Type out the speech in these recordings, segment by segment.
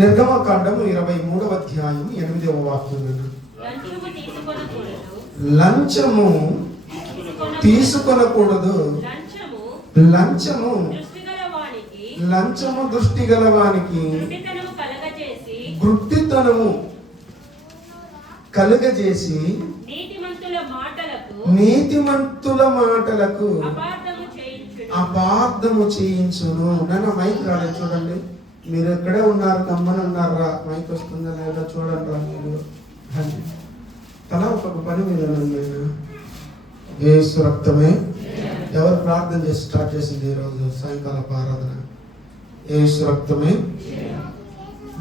నిర్గమకాండము 23వ అధ్యాయం 8వ వాక్యం. లంచము తీసుకొనకూడదు. లంచము దృష్టి గలవానికి గుడ్డితనము కలుగజేసి నీతిమంతుల మాటలకు అపార్థము చేయించును. నన్ను మైక్ రాలేదు చూడండి. మీరు ఎక్కడే ఉన్నారు, కమ్మని ఉన్నారా? మైక్ వస్తుందా లేదా చూడండి రా. మీరు తలా ఒక పని మీద యేసు రక్తమే. ఎవరు ప్రార్థన చేసి స్టార్ట్ చేసింది ఈరోజు సాయంకాల ఆరాధన? యేసు రక్తమే.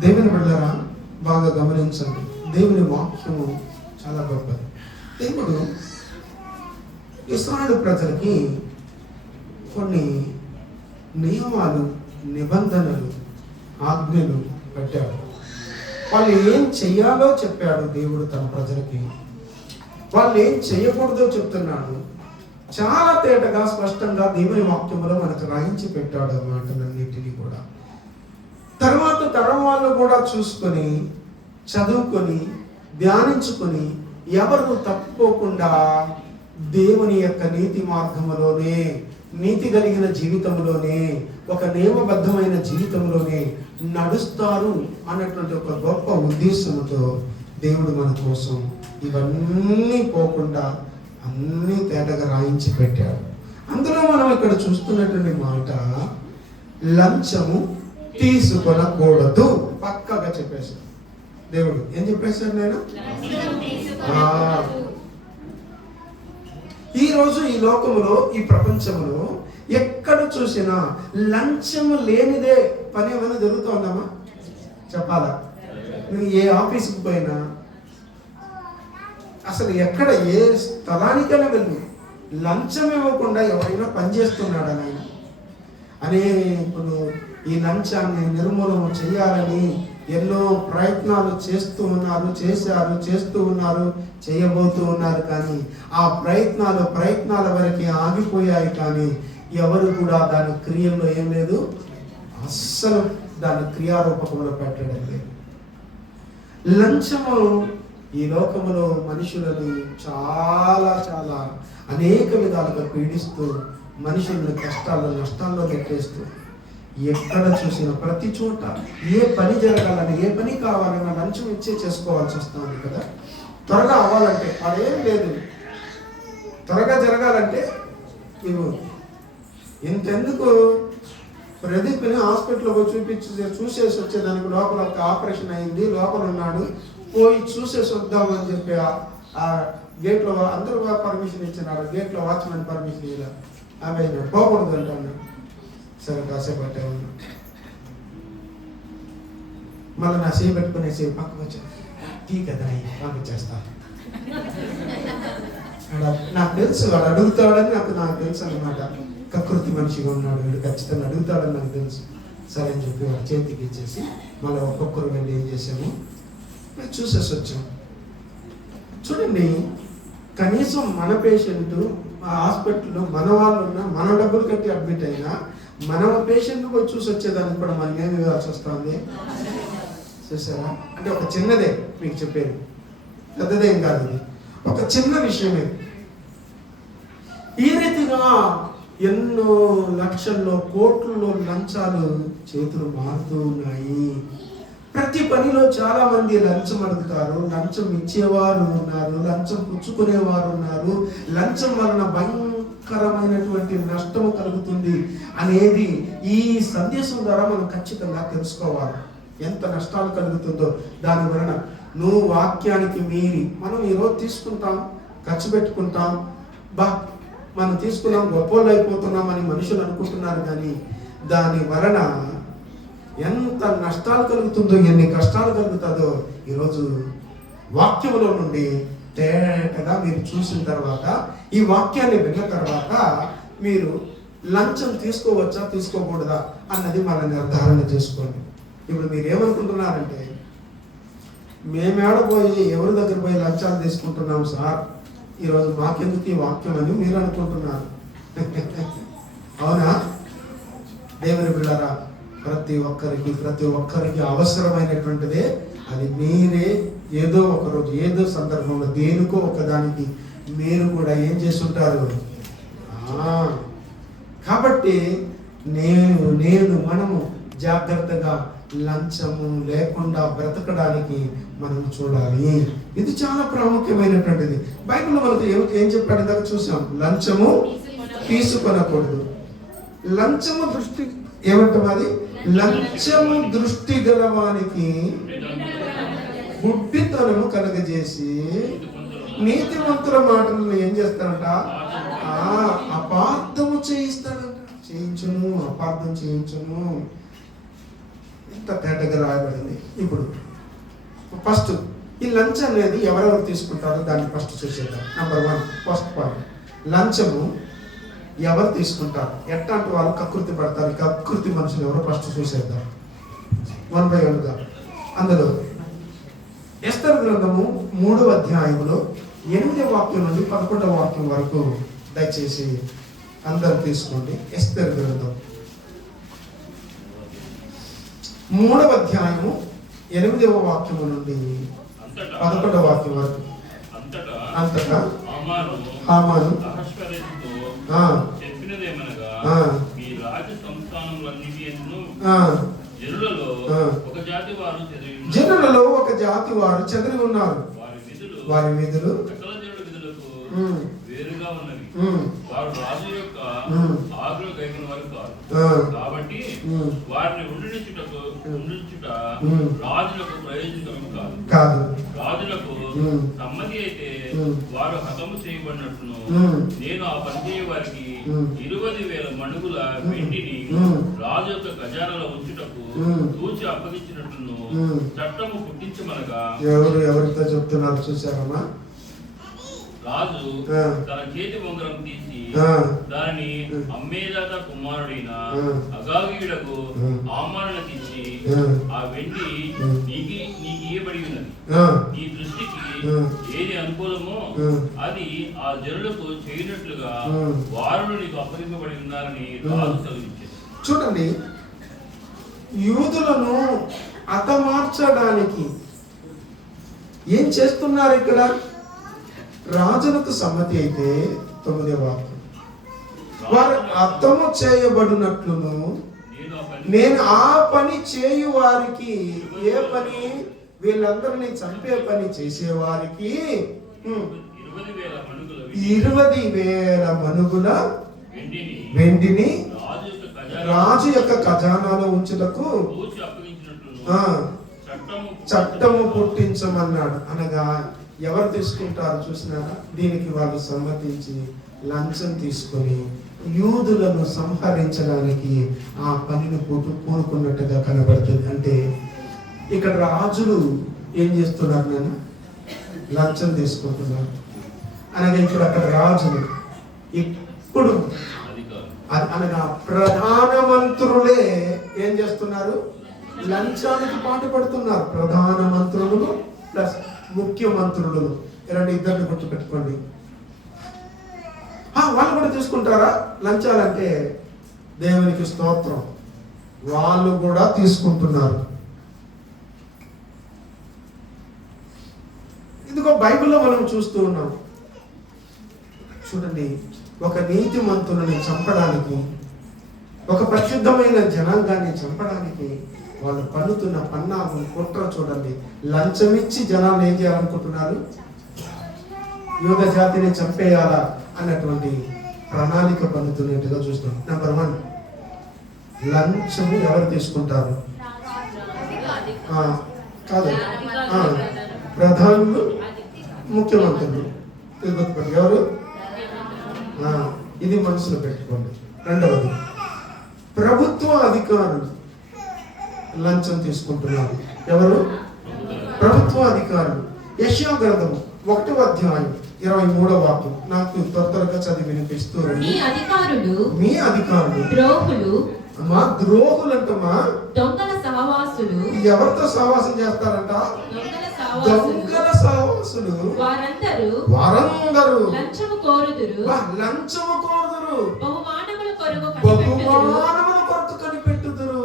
దేవుని బిడ్డలారా బాగా గమనించండి. దేవుని వాక్యము చాలా గొప్పది. దేవుడు ఇశ్రాయేలు ప్రజలకి కొన్ని నియమాలు, నిబంధనలు, ఆజ్ఞలు పెట్టాడు. వాళ్ళు ఏం చెయ్యాలో చెప్పాడు దేవుడు తన ప్రజలకి. వాళ్ళు ఏం చేయకూడదో చెప్తున్నాడు. చాలా తేటగా స్పష్టంగా దేవుని వాక్యములో మనకు రాయించి పెట్టాడు ఆ మాటలన్నిటినీ కూడా. తర్వాత తరం వాళ్ళు కూడా చూసుకొని, చదువుకొని, ధ్యానించుకొని ఎవరు తప్పుకోకుండా దేవుని యొక్క నీతి మార్గములోనే, నీతి కలిగిన జీవితంలోనే, ఒక నియమబద్ధమైన జీవితంలోనే నడుస్తారు అన్నటువంటి ఒక గొప్ప ఉద్దేశంతో దేవుడు మన కోసం ఇవన్నీ పోకుండా అన్నీ తేటగా రాయించి పెట్టాడు. అందులో మనం ఇక్కడ చూస్తున్నటువంటి మాట, లంచము తీసుకొనకూడదు. పక్కగా చెప్పేశాడు దేవుడు. ఏం చెప్పేశాడు? నేను ఈరోజు ఈ లోకములో, ఈ ప్రపంచంలో ఎక్కడ చూసినా లంచము లేనిదే పని ఏమైనా జరుగుతుందమ్మా? చెప్పాలా? నువ్వు ఏ ఆఫీస్కి పోయినా, అసలు ఎక్కడ ఏ స్థలానికైనా వెళ్ళి లంచం ఇవ్వకుండా ఎవరైనా పనిచేస్తున్నాడని అనేకులు ఈ లంచాన్ని నిర్మూలన చేయాలని ఎన్నో ప్రయత్నాలు చేస్తూ ఉన్నారు, చేస్తూ ఉన్నారు, చేయబోతూ ఉన్నారు. కానీ ఆ ప్రయత్నాల వరకు ఆగిపోయాయి. కానీ ఎవరు కూడా దాని క్రియల్లో ఏం లేదు, అస్సలు దాని క్రియారూపకంలో పెట్టడం లేదు. లంచము ఈ లోకములో మనుషులను చాలా చాలా అనేక విధాలుగా పీడిస్తూ, మనుషులను కష్టాల్లో, నష్టాల్లో పెట్టేస్తూ, ఎక్కడ చూసినా ప్రతి చోట ఏ పని జరగాలని, ఏ పని కావాలన్నా లంచం ఇచ్చే చేసుకోవాల్సి వస్తుంది కదా. త్వరగా అవ్వాలంటే అదేం లేదు, త్వరగా జరగాలంటే ఇవ్వు. ఇంతెందుకు ప్రదీప్ని హాస్పిటల్కి చూసేసి వచ్చేదానికి, లోపల ఒక ఆపరేషన్ అయింది, లోపల ఉన్నాడు, పోయి చూసేసి వద్దామని చెప్పి ఆ గేట్లో అందరూ పర్మిషన్ ఇచ్చినారు. గేట్లో వాచ్మెన్ పర్మిషన్ ఇలా ఆమె పోకూడదు అంటాను. సరే కాసేపు పట్టే ఉన్నా, మళ్ళీ నా చేయి పెట్టుకునేసి పక్కకు వచ్చాను. టీ కదా పంపించేస్తా. నాకు తెలుసు వాడు అడుగుతాడని, నాకు తెలుసు అన్నమాట. కకృతి మనిషిగా ఉన్నాడు వీడు, ఖచ్చితంగా అడుగుతాడని నాకు తెలుసు. సరే అని చెప్పి వాడు చేతికి ఇచ్చేసి మళ్ళీ ఒక్కొక్కరు వెళ్ళి ఏం చేసాము, చూసేసి వచ్చాము. చూడండి, కనీసం మన పేషెంట్ ఆ హాస్పిటల్లో మన వాళ్ళు ఉన్నా, మన డబ్బులు కట్టి అడ్మిట్ అయినా, మన పేషెంట్ పోయి చూసి వచ్చేదానికి కూడా మనం ఏమి ఇవ్వాల్సి వస్తుంది. చూసారా? అంటే ఒక చిన్నదే మీకు చెప్పేది, పెద్దదేం కాదు, ఇది ఒక చిన్న విషయమే. ఈ రీతిగా ఎన్నో లక్షల్లో, కోట్లలో లంచాలు చేతులు మారుతూ ఉన్నాయి. ప్రతి పనిలో చాలా మంది లంచం అడుగుతారు, లంచం ఇచ్చేవారు ఉన్నారు, లంచం పుచ్చుకునేవారు ఉన్నారు. లంచం వలన భయంకరమైనటువంటి నష్టం కలుగుతుంది అనేది ఈ సందేశం ద్వారా మనం ఖచ్చితంగా తెలుసుకోవాలి. ఎంత నష్టాలు కలుగుతుందో దాని వలన. నువ్వు వాక్యానికి మీరి మనం ఈరోజు తీసుకుంటాం, ఖర్చు పెట్టుకుంటాం, మనం తీసుకున్నాం, గొప్పలు అయిపోతున్నాం అని మనుషులు అనుకుంటున్నారు. కానీ దాని వలన ఎంత నష్టాలు కలుగుతుందో, ఎన్ని కష్టాలు కలుగుతుందో ఈరోజు వాక్యములో నుండి తేటగా మీరు చూసిన తర్వాత, ఈ వాక్యాన్ని విన్న తర్వాత మీరు లంచం తీసుకోవచ్చా తీసుకోకూడదా అన్నది మన నిర్ధారణ చేసుకోండి. ఇప్పుడు మీరు ఏమనుకుంటున్నారంటే, మేమేడపోయి ఎవరి దగ్గర పోయి లంచాలు తీసుకుంటున్నాం సార్, ఈరోజు మాకెందుకు ఈ వాక్యం అని మీరు అనుకుంటున్నారు. అవునా? దేవుని బిడ్డలారా, ప్రతి ఒక్కరికి అవసరమైనటువంటిదే. అది మీరే ఏదో ఒక రోజు ఏదో సందర్భంలో దేనికో ఒకదానికి మీరు కూడా ఏం చేస్తుంటారు. కాబట్టి మనము జాగ్రత్తగా లంచము లేకుండా బ్రతకడానికి మనం చూడాలి. ఇది చాలా ప్రాముఖ్యమైనటువంటిది. బైబిల్లో మనకు ఏం చెప్పాడు ఇందాక చూసాం, లంచము తీసుకొనకూడదు. లంచము దృష్టి ఏమంటాం, అది లంచము దృష్టి గలవానికి గుడ్డితనము కలగజేసి నీతిమంతుల మాటలను ఏం చేస్తారంట, అపార్థము చేయిస్తాడంట. అపార్థం చేయించును. ఇంత తేటగా రాయబడింది. ఇప్పుడు ఫస్ట్ ఈ లంచ్ అనేది ఎవరెవరు తీసుకుంటారో దాన్ని ఫస్ట్ చూసేద్దాం. నెంబర్ 1 ఫస్ట్ పాయింట్, లంచము ఎవరు తీసుకుంటారు, ఎట్లాంటి వాళ్ళు కకృతి పడతారు, కకృతి మనుషులు ఎవరో ఫస్ట్ చూసేద్దాం 1 by 1గా. అందులో ఎస్తర్ గ్రంథము 3వ అధ్యాయంలో 8వ వాక్యం నుండి 11వ వాక్యం వరకు దయచేసి అందరూ తీసుకోండి. ఎస్తర్ గ్రంథం 3వ అధ్యాయము 8వ వాక్యము నుండి 11వ వాక్యం వరకు. అంతటా హామాను జనులలో ఒక జాతి వారు చెదరి ఉన్నారు, వారి విధులు వేరుగా ఉన్నవి. వారు రాజు యొక్క ఆజ్ఞ గైకొన్న వారు కాదు. కాబట్టి వారిని ఉండించుట రాజులకు ప్రయోజనకరం కాదు. రాజులకు సమ్మతి అయితే వారు హతము చేయబడినట్లును నేను ఆ పని చేయ వారికి 20,000 మణుగుల వెండిని రాజు యొక్క ఖజానాలో ఉంచుటకు తూచి అప్పగించినట్లును చట్టము పుట్టించమనగా. ఎవరితో చెప్తున్నారు చూసారమ్మా? రాజు తన చేతి ఉంగరం తీసి దానిని అమ్మేదాత కుమారుడైన అగాగీయుడకు ఆమానులకు ఇచ్చి, ఆ వెండి నీకు ఇయ్యబడి ఉన్నది, నీ దృష్టికి ఏది అనుకూలమో అది ఆ జనులకు చేయనట్లుగా వారు నీకు అప్పగింపబడి ఉన్నారని రాజు సెలవిచ్చాడు. చూడండి, యూదులను హతమార్చడానికి ఏం చేస్తున్నారు ఇక్కడ? రాజులకు సమ్మతి అయితే 9వ వాక్యం, వారు హతము చేయబడినట్లును నేను ఆ పని చేయు వారికి. ఏ పని? వీళ్ళందరినీ చంపే పని చేసేవారికి 20,000 మణుగుల వెండిని రాజు యొక్క ఖజానాలో ఉంచుటకు చట్టము పుట్టించమన్నాడు. అనగా ఎవరు తీసుకుంటారు చూసినారా? దీనికి వాళ్ళు సమ్మతించి లంచం తీసుకొని యూదులను సంహరించడానికి ఆ పనిని పూనుకున్నట్టుగా కనబడుతుంది. అంటే ఇక్కడ రాజులు ఏం చేస్తున్నారు? నేను లంచం తీసుకుంటున్నారు. అనగా ఇప్పుడు అక్కడ రాజులు ఇప్పుడు అనగా ప్రధానమంత్రులే ఏం చేస్తున్నారు? లంచానికి పాటుపడుతున్నారు. ప్రధానమంత్రులు ప్లస్ ముఖ్యమంత్రులు, ఇలాంటి ఇద్దరిని గుర్తుపెట్టుకోండి. వాళ్ళు కూడా తీసుకుంటారా లంచాలంటే? దేవునికి స్తోత్రం, వాళ్ళు కూడా తీసుకుంటున్నారు. ఇదిగో బైబిల్లో మనం చూస్తూ ఉన్నాం. చూడండి, ఒక నీతిమంతులని చంపడానికి, ఒక పరిశుద్ధమైన జనాంగాన్ని చంపడానికి వాళ్ళు పన్నుతున్న పన్నాగం, కుట్ర చూడండి. లంచమిచ్చి జనాన్ని ఏం చేయాలనుకుంటున్నారు? యూద జాతిని చంపేయాలా అన్నటువంటి ప్రణాళిక పన్నుతున్నట్టుగా చూస్తున్నాం. నెంబర్ 1, లంచము ఎవరు తీసుకుంటారు? కాదు, ప్రధానులు, ముఖ్యమంత్రులు. ఎవరు? ఇది మనసులో పెట్టుకోండి. రెండవది, ప్రభుత్వ అధికారులు లంచం తీసుకుంటున్నారు. ఎవరు? ప్రభుత్వ అధికారులు. యెషయా గ్రంథము 1వ అధ్యాయం 23వ వాక్యం నాకు త్వరగా చదివి వినిపిస్తూ, మీ అధికారులు ద్రోహులు, మా ద్రోహులంటమా దొంగల సహవాసులు. ఎవరితో సహవాసం చేస్తారంట? దొంగల సహవాసులు. వారందరూ లంచము కోరుదురు, బహుమానముల బహుమానముల కొరకు కొరత కనిపెట్టుదురు.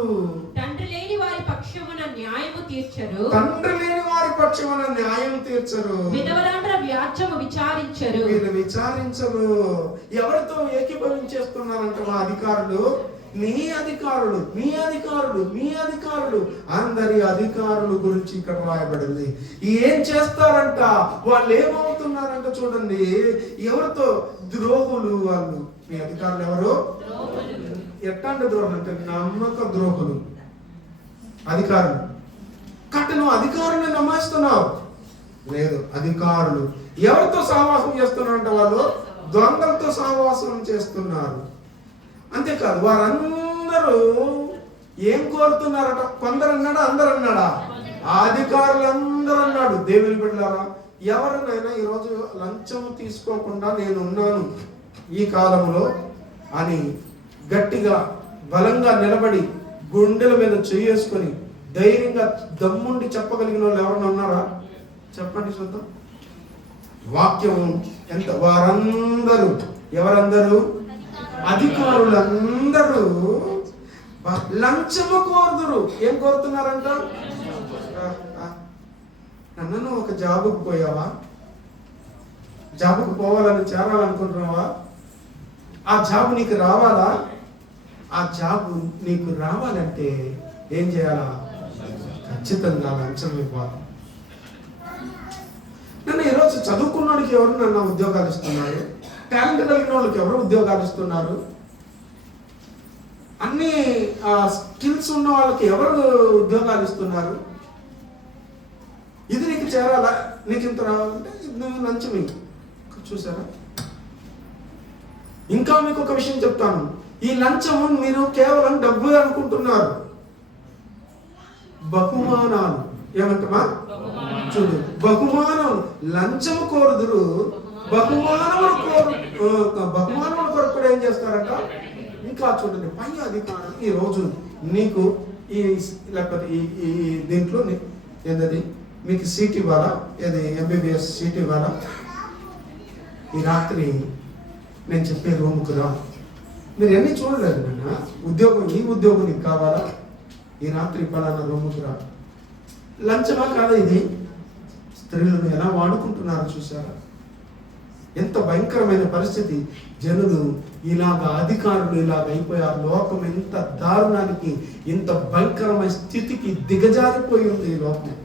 విచారించరు. తండ్రి లేని వారి పక్షమున న్యాయం తీర్చరు. విధవరాండ్ర వ్యాజ్యము విచారించరు. వీళ్ళు విచారించరు. ఎవరితో ఏకీభవించేస్తున్నారంట మా అధికారులు? మీ అధికారులు, మీ అధికారులు, మీ అధికారులు, అందరి అధికారుల గురించి ఇక్కడ రాయబడింది. ఏం చేస్తారంట? వాళ్ళు ఏమవుతున్నారంట చూడండి. ఎవరితో? ద్రోహులు. వాళ్ళు మీ అధికారులు ఎవరు? ఎట్లాంటి ద్రోహులు అంటే నమ్మక ద్రోహులు అధికారులు. కాబట్టి నువ్వు అధికారులను నమ్మేస్తున్నావు. లేదు, అధికారులు ఎవరితో సహవాసం చేస్తున్నారంట? వాళ్ళు దొంగలతో సహవాసం చేస్తున్నారు. అంతేకాదు, వారందరూ ఏం కోరుతున్నారట? కొందరు అన్నాడా? అందరు అన్నాడా? అధికారులు అందరూ అన్నాడు. దేవుని బిడ్డలారా, ఎవరినైనా ఈరోజు లంచం తీసుకోకుండా నేనున్నాను ఈ కాలంలో అని గట్టిగా బలంగా నిలబడి గుండెల మీద చేసుకొని ధైర్యంగా దమ్ముండి చెప్పగలిగిన వాళ్ళు ఎవరైనా ఉన్నారా? చెప్పండి చూద్దాం. వాక్యం ఎంత? వారందరూ, ఎవరందరూ? అధికారులందరూ లంచము కోరుదురు. ఏం కోరుతున్నారంట? నన్ను ఒక జాబుకు పోయావా? జాబుకు పోవాలని చేరాలనుకుంటున్నావా? ఆ జాబు నీకు రావాలా? ఆ జాబు నీకు రావాలంటే ఏం చేయాలా? ఖచ్చితంగా లంచం ఇవ్వాలి. నన్ను ఈరోజు చదువుకున్నోడికి ఎవరు నన్ను ఉద్యోగాలు ఇస్తున్నారు? టాలెంట్ కలిగిన వాళ్ళకి ఎవరు ఉద్యోగాలు ఇస్తున్నారు? అన్ని స్కిల్స్ ఉన్న వాళ్ళకి ఎవరు ఉద్యోగాలు ఇస్తున్నారు? ఇది నీకు చేరాలా? నీకు ఇంత రావాలంటే నువ్వు లంచం ఇవ్వు. చూసారా? ఇంకా మీకు ఒక విషయం చెప్తాను. ఈ లంచం మీరు కేవలం డబ్బు అనుకుంటున్నారు. బహుమానాలు. ఏమంటమా? చూడు, బహుమానం. లంచము కోరుదురు, బహుమానములు కొరకు కూడా ఏం చేస్తారంట? ఇంకా చూడండి, పై అధికారం ఈ రోజు నీకు ఈ లేకపోతే ఈ దీంట్లో ఏంటది మీకు సీట్ ఇవ్వాలా? ఏది MBBS సీట్ ఇవ్వాలా? ఈ రాత్రి నేను చెప్పే రూమ్కు రా. మీరు ఎన్ని చూడలేదు నాన్న. ఉద్యోగం, ఈ ఉద్యోగం నీకు కావాలా? ఈ రాత్రి పలానా రూమ్కు రా. లంచమా కాదా ఇది? స్త్రీలను ఎలా వాడుకుంటున్నారు చూసారా? ఎంత భయంకరమైన పరిస్థితి. జనులు ఇలాగ, అధికారులు ఇలాగ అయిపోయారు. లోకం ఎంత దారుణానికి, ఎంత భయంకరమైన స్థితికి దిగజారిపోయి ఉంది ఈ లోకం.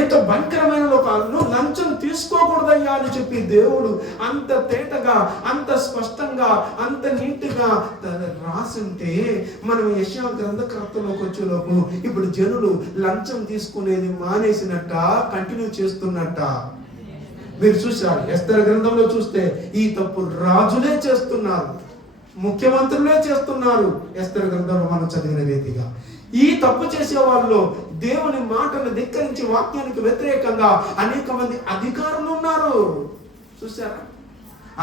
ఎంత భయంకరమైన లోకాలను లంచం తీసుకోకూడదయ్యా అని చెప్పి దేవుడు అంత తేటగా, అంత స్పష్టంగా, అంత నీట్గా రాసింటే మనం యెషయా గ్రంథకర్తలోకి వచ్చేలోపు ఇప్పుడు జనులు లంచం తీసుకునేది మానేసినట్ట, కంటిన్యూ చేస్తున్నట్ట. మీరు చూశారు, ఎస్తేరు గ్రంథంలో చూస్తే ఈ తప్పు రాజులే చేస్తున్నారు, ముఖ్యమంత్రులే చేస్తున్నారు. ఎస్తేరు గ్రంథంలో మనం చదివిన రీతిగా ఈ తప్పు చేసే వాళ్ళు దేవుని మాటను ధిక్కరించి వాక్యానికి వ్యతిరేకంగా అనేక మంది అధికారులు ఉన్నారు. చూసారా?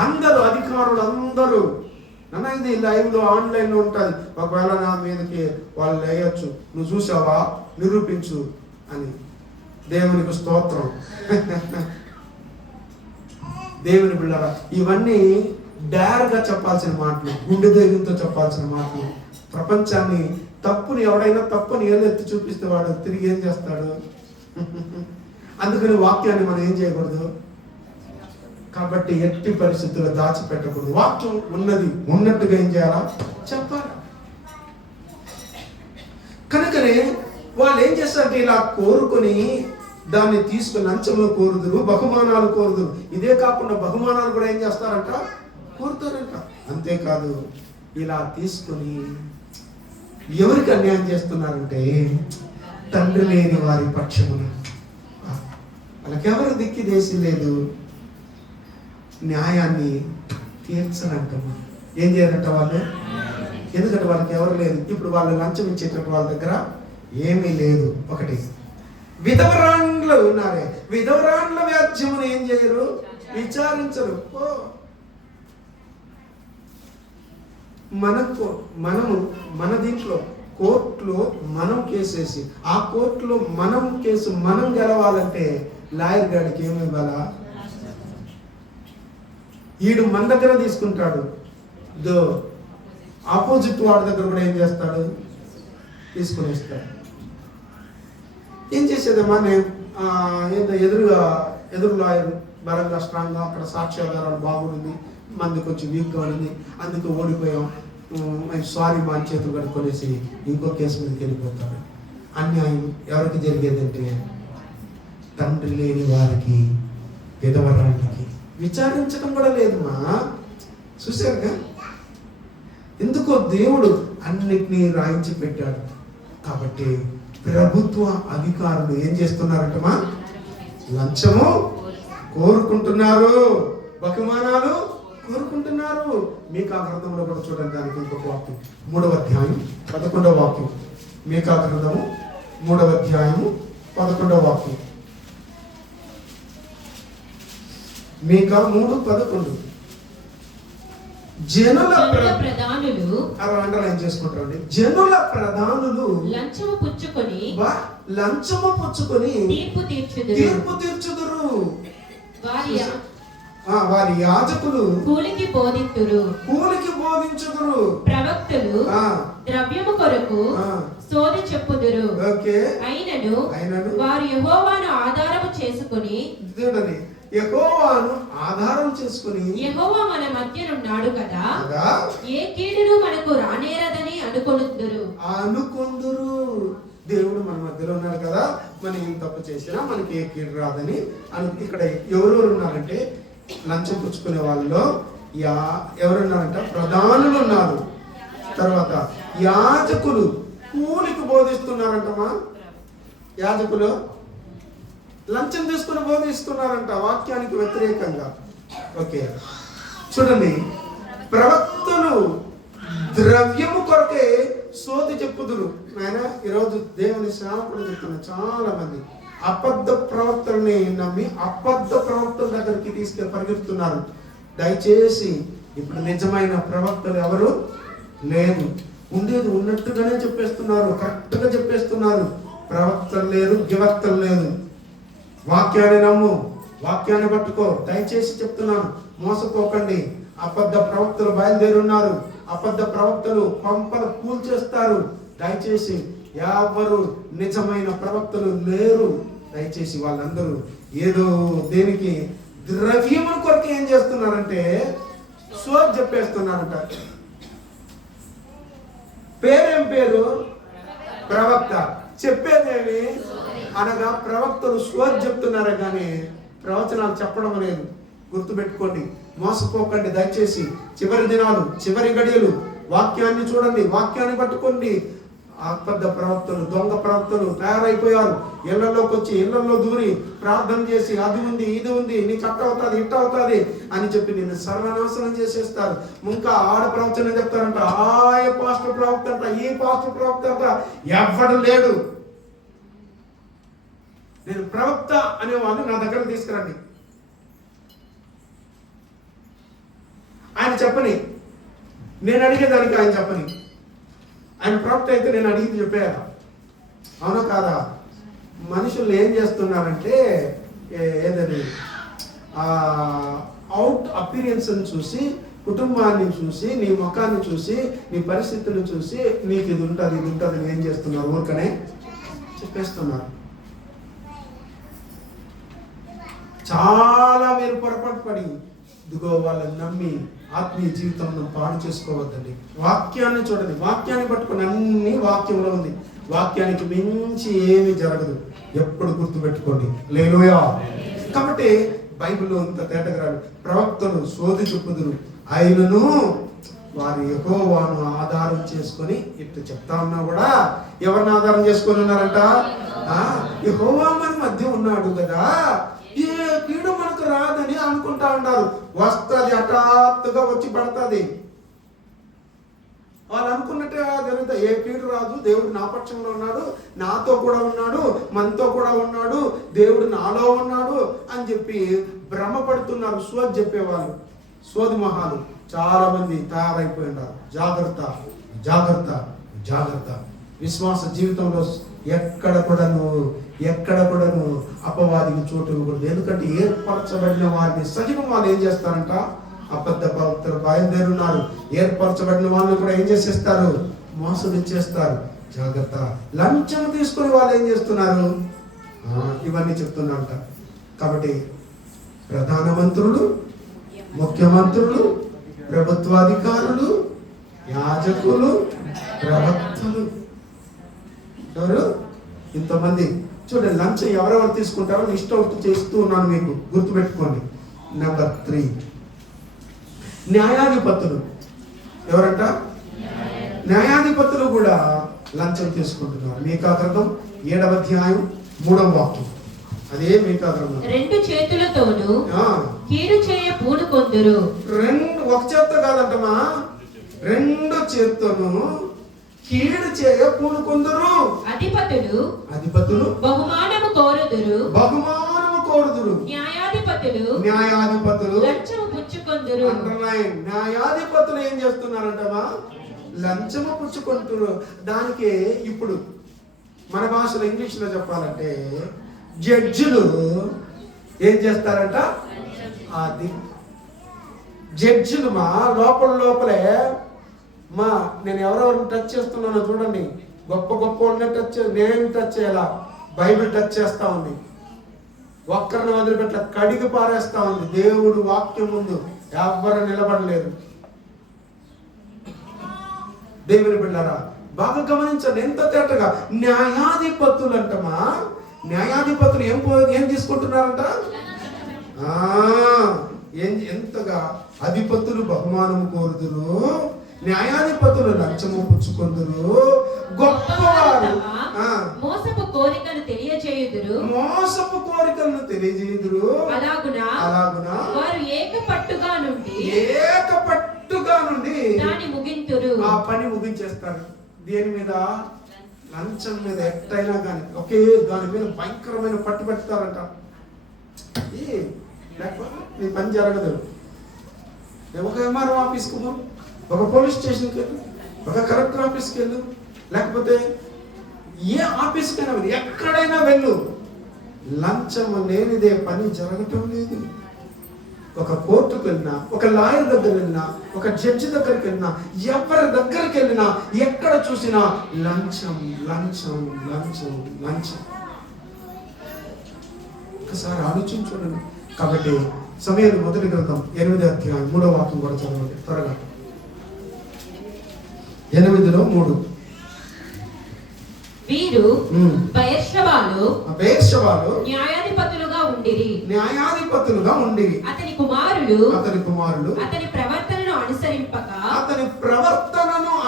అందరూ అధికారులు అందరూ. నన్ను ఇది లైవ్లో ఆన్లైన్లో ఉంటుంది. ఒకవేళ నా మీదకి వాళ్ళు వేయచ్చు, నువ్వు చూసావా, నిరూపించు అని. దేవునికి స్తోత్రం. దేవుని బిడ్డలారా, ఇవన్నీ డైర్గా చెప్పాల్సిన మాటలు, గుండె ధైర్యంతో చెప్పాల్సిన మాటలు. ప్రపంచాన్ని తప్పుని ఎవడైనా తప్పుని ఏలెత్తి చూపిస్తే వాడు తిరిగి ఏం చేస్తాడు? అందుకని వాక్యాన్ని మనం ఏం చేయకూడదు. కాబట్టి ఎట్టి పరిస్థితుల్లో దాచిపెట్టకూడదు. వాక్యం ఉన్నది ఉన్నట్టుగా ఏం చేయాలా? చెప్పాలి. కనుకనే వాళ్ళు ఏం చేస్తారంటే ఇలా కోరుకొని దాన్ని తీసుకుని లంచంలో కోరుదురు, బహుమానాలు కోరుదురు. ఇదే కాకుండా బహుమానాలు కూడా ఏం చేస్తారంట? కోరుతారంట. అంతేకాదు, ఇలా తీసుకొని ఎవరికి అన్యాయం చేస్తున్నారంటే తండ్రి లేని వారి పక్షమున. వాళ్ళకెవరు దిక్కి దేశం లేదు, న్యాయాన్ని తీర్చనంటమ్మా. ఏం చేయాలంట వాళ్ళు? ఎందుకంటే వాళ్ళకి ఎవరు లేదు. ఇప్పుడు వాళ్ళు లంచం ఇచ్చేటప్పుడు వాళ్ళ దగ్గర ఏమీ లేదు. ఒకటి, విధవరాండ్లు ఉన్నారే, విధవరాండ్ల వ్యాజ్యమును ఏం చేయరు? విచారించరు. మనము మన దీంట్లో కోర్టులో మనం కేసేసి ఆ కోర్టులో మనం కేసు మనం గెలవాలంటే లాయర్ గారికి ఏమి ఇవ్వాలా? ఈడు మన దగ్గర తీసుకుంటాడు, ఆపోజిట్ వాడి దగ్గర కూడా ఏం చేస్తాడు? తీసుకునేస్తాడు. ఏం చేసేదమ్మా నేను ఏదో ఎదురు లాయర్ బలంగా స్ట్రాంగ్గా అక్కడ సాక్ష్యాధారాలు బాగుంది, మంది కొంచెం వీక్గా ఉంది, అందుకు ఓడిపోయాం, సారీ మా చేతులు కట్టుకొనేసి ఇంకో కేసు మీదకి వెళ్ళిపోతాడు. అన్యాయం ఎవరికి జరిగేదంటే తండ్రి లేని వారికి, విధవరానికి విచారించడం కూడా లేదమ్మా. చూశారుగా ఎందుకో దేవుడు అన్నిటినీ రాయించి పెట్టాడు. కాబట్టి ప్రభుత్వ అధికారులు ఏం చేస్తున్నారంటమా? లంచము కోరుకుంటున్నారు, బహుమానాలు కోరుకుంటున్నారు. మీకా గ్రంథంలో కూడా చూడండి, దానికి ఇంకొక వాక్యం 3వ అధ్యాయం 11వ వాక్యం. మీకా గ్రంథము 3వ అధ్యాయము 11వ వాక్యం. మీకా 3:11. జనుల ప్రధానులు అండర్లైన్ చేసుకుంటారండి. జనుల ప్రధానులు లంచము పుచ్చుకొని తీర్పు తీర్చుదురు. వారి యాజకులు కూలికి బోధించుదురు. ప్రవక్తలు ద్రవ్యము కొరకు సోది చెప్పుదురు. అయినను వారు యెహోవాను ఆధారము చేసుకొని, యెహోవాను ఆధారం చేసుకుని, యెహోవా మన మధ్యనున్నాడు కదా, ఏ కీడును మనకు రానేరదని అనుకొనుదురు. దేవుడు మన మధ్యలో ఉన్నాడు కదా, మనం ఏం తప్పు చేసినా మనకి ఏ కీడు రాదని ఇక్కడ ఎవరెవరు ఉన్నారంటే లంచం పుచ్చుకునే వాళ్ళలో ఎవరున్నారంట? ప్రధానులు ఉన్నారు. తర్వాత యాజకులు కూలికి బోధిస్తున్నారంటమా. యాజకులు లంచం తీసుకుని బోధిస్తున్నారంట వాక్యానికి వ్యతిరేకంగా. ఓకే చూడండి, ప్రవక్తలు ద్రవ్యము కొరకే సోది చెప్పుదురు. ఆయన ఈరోజు దేవుని సేవకుడు చెప్తున్న చాలా మంది అబద్ధ ప్రవక్తల్ని నమ్మి అబద్ధ ప్రవక్తల దగ్గరికి తీసుకెళ్ళి పరిగెడుతున్నారు. దయచేసి ఇప్పుడు నిజమైన ప్రవక్తలు ఎవరు లేదు, ఉండేది ఉన్నట్టుగానే చెప్పేస్తున్నారు, కరెక్ట్గా చెప్పేస్తున్నారు. ప్రవక్తలు లేరు, గివక్తలు లేదు. వాక్యాన్ని నమ్ము, వాక్యాన్ని పట్టుకో. దయచేసి చెప్తున్నాను, మోసపోకండి. అబద్ధ ప్రవక్తలు బయలుదేరున్నారు, అబద్ధ ప్రవక్తలు పంపలు కూల్చేస్తారు. దయచేసి ఎవరు నిజమైన ప్రవక్తలు లేరు. దయచేసి వాళ్ళందరూ ఏదో దేనికి ద్రవ్యముల కొరకు ఏం చేస్తున్నారంటే సోది చెప్పేస్తున్నారంట. పేరేం పేరు? ప్రవక్త. చెప్పేదేమి అనగా ప్రవక్తలు సోది చెప్తున్నారు కానీ ప్రవచనాలు చెప్పడం లేదు. గుర్తుపెట్టుకోండి, మోసపోకండి. దయచేసి చివరి దినాలు, చివరి గడియలు, వాక్యాన్ని చూడండి, వాక్యాన్ని పట్టుకోండి. అబద్ధ ప్రవక్తలు, దొంగ ప్రవక్తలు తయారైపోయారు. ఇళ్లలోకి వచ్చి ఇళ్లలో దూరి ప్రార్థన చేసి అది ఉంది, ఇది ఉంది, నీకు అట్ట అవుతుంది, ఇట్ట అవుతుంది అని చెప్పి నిన్ను సర్వనాశనం చేసేస్తారు. ఇంకా ఆడ ప్రవచనం చెప్తారంట, ఆయ పాస్టర్ ప్రవక్త అంట, ఈ పాస్టర్ ప్రవక్త అంట. ఎవ్వడు లేడు. నేను ప్రవక్త అనేవాళ్ళు నా దగ్గర తీసుకురండి. ఆయన చెప్పని, నేను అడిగేదానికి ఆయన చెప్పని. ఆయన ప్రవక్త అయితే నేను అడిగి చెప్పాను. అవునా కాదా? మనుషులు ఏం చేస్తున్నారంటే ఏదని అవుట్ అపీరియన్స్ని చూసి, కుటుంబాన్ని చూసి, నీ ముఖాన్ని చూసి, నీ పరిస్థితులను చూసి నీకు ఇది ఉంటుంది, ఇది ఉంటుంది ఏం చేస్తున్నారు? ఊరికనే చెప్పేస్తున్నారు. చాలా మీరు పొరపాటు పడి ఇదిగో వాళ్ళని నమ్మి ఆత్మీయ జీవితంలో పాడు చేసుకోవద్దండి. వాక్యాన్ని చూడండి, వాక్యాన్ని పట్టుకుని అన్ని వాక్యంలో ఉంది. వాక్యానికి మించి ఏమీ జరగదు. ఎప్పుడు గుర్తుపెట్టుకోండి. హల్లెలూయా. కాబట్టి బైబిల్లో ఇంత తేటగరాడు. ప్రవక్తలు సోది చెప్పుదురు, ఆయనను వారి యెహోవాను ఆధారం చేసుకొని ఇట్లా చెప్తా ఉన్నా కూడా ఎవరిని ఆధారం చేసుకొని ఉన్నారంట? యెహోవా మన మధ్య ఉన్నాడు కదా, ఏ కీడు మనకు రాదని అనుకుంటా ఉంటారు. వస్తుంది, హఠాత్తుగా వచ్చి పడుతుంది. వాళ్ళు అనుకున్నట్టే జరుగుతా. ఏ కీడు రాదు, దేవుడు నా పక్షంలో ఉన్నాడు, నాతో కూడా ఉన్నాడు, మనతో కూడా ఉన్నాడు, దేవుడు నాలో ఉన్నాడు అని చెప్పి భ్రమపడుతున్నారు సోది చెప్పేవాళ్ళు. సోది మహాలు చాలా మంది తయారైపోయి ఉన్నారు. జాగ్రత్త, జాగ్రత్త, జాగ్రత్త. విశ్వాస జీవితంలో ఎక్కడ కూడాను అపవాదికి చోటు ఇవ్వకూడదు. ఎందుకంటే ఏర్పరచబడిన వారిని సహితం వాళ్ళు ఏం చేస్తారంట? అబద్ధ భక్తులు బయలుదేరున్నారు. ఏర్పరచబడిన వాళ్ళని కూడా ఏం చేసేస్తారు? మోసం ఇచ్చేస్తారు. జాగ్రత్త. లంచం తీసుకుని వాళ్ళు ఏం చేస్తున్నారు? ఇవన్నీ చెప్తున్నట. కాబట్టి ప్రధానమంత్రులు, ముఖ్యమంత్రులు, ప్రభుత్వాధికారులు, యాజకులు, ప్రవక్తలు, ఎవరు ఇంతమంది. చూడండి, లంచం ఎవరెవరు తీసుకుంటారో లిస్ట్ అవుట్ చేస్తూ ఉన్నాను, మీకు గుర్తుపెట్టుకోండి. నెంబర్ 3, న్యాయాధిపతులు. ఎవరంట? న్యాయాధిపతులు కూడా లంచం తీసుకుంటున్నారు. మీకా గ్రంథం 7వ అధ్యాయం 3వ వాక్యం. అదే మీకా గ్రంథం. 2 చేతులతోనూ కీడు చేయ పూనుకొందురు. ఒక చేత్తో కాదంటమా, 2 చేత్తోనూ కీడు చేయ పూనుకొందురు. అధిపతులు బహుమానము కోరుదురు. న్యాయాధిపతులు లంచము పుచ్చుకొందురు. న్యాయాధిపతులు ఏం చేస్తున్నారంటమా? లంచము పుచ్చుకుంటున్నారు. దానికి ఇప్పుడు మన భాషలో ఇంగ్లీష్లో చెప్పాలంటే జడ్జిలు ఏం చేస్తారంట? అది జడ్జిలు లోపలే నేను ఎవరెవరిని టచ్ చేస్తున్నానో చూడండి. గొప్ప వాళ్ళని నేను టచ్ చేయాలా? బైబిల్ టచ్ చేస్తా ఉంది. ఒక్కరిని వదిలిపెట్ల కడిగి పారేస్తా ఉంది. దేవుడు వాక్యం ముందు ఎవ్వరు నిలబడలేదు. దేవుని బిడ్డలారా, బాగా గమనించండి ఎంత తేటగా. న్యాయాధిపతులు అంటమా, న్యాయాధిపతులు ఏం తీసుకుంటున్నారంట? ఎంతగా అధిపతులు బహుమానము కోరుదురు, న్యాయాధిపతులు లంచము పుచ్చుకొందురు. గొప్పవారు మోసపు కోరికను తెలియజేయుదురు. అలాగునా వారు ఏకపట్టుగా నుండి దాని ముగింతురు. ఆ పని ముగించేస్తారు. దేని మీద? లంచం మీద. ఎట్టయినా కానీ ఒకే దాని మీద భయంకరమైన పట్టు పెడతారంట. నీ పని జరగదు. ఒక ఎంఆర్ఓ ఆఫీస్కి పో, ఒక పోలీస్ స్టేషన్కి వెళ్ళు, ఒక కలెక్టర్ ఆఫీస్కి వెళ్ళు, లేకపోతే ఏ ఆఫీస్కైనా వెళ్ళు, ఎక్కడైనా వెళ్ళు, లంచం లేనిదే పని జరగటం లేదు. ఒక కోర్టుకు వెళ్ళినా, ఒక లాయర్ దగ్గర వెళ్ళినా, ఒక జడ్జి దగ్గరికి వెళ్ళినా, ఎవరి దగ్గరికి వెళ్ళినా, ఎక్కడ చూసినా లంచం లంచం లంచం లంచం. ఒకసారి ఆలోచించండి. కాబట్టి సమయాలు 1వ గ్రంథం 8వ అధ్యాయం 3వ వాక్యం కూడా చదవండి త్వరగా. 8:3 వీరు బెయేర్షెబాలో న్యాయాధిపతులుగా ఉండిరి. అతని కుమారులు అతని ప్రవర్తనను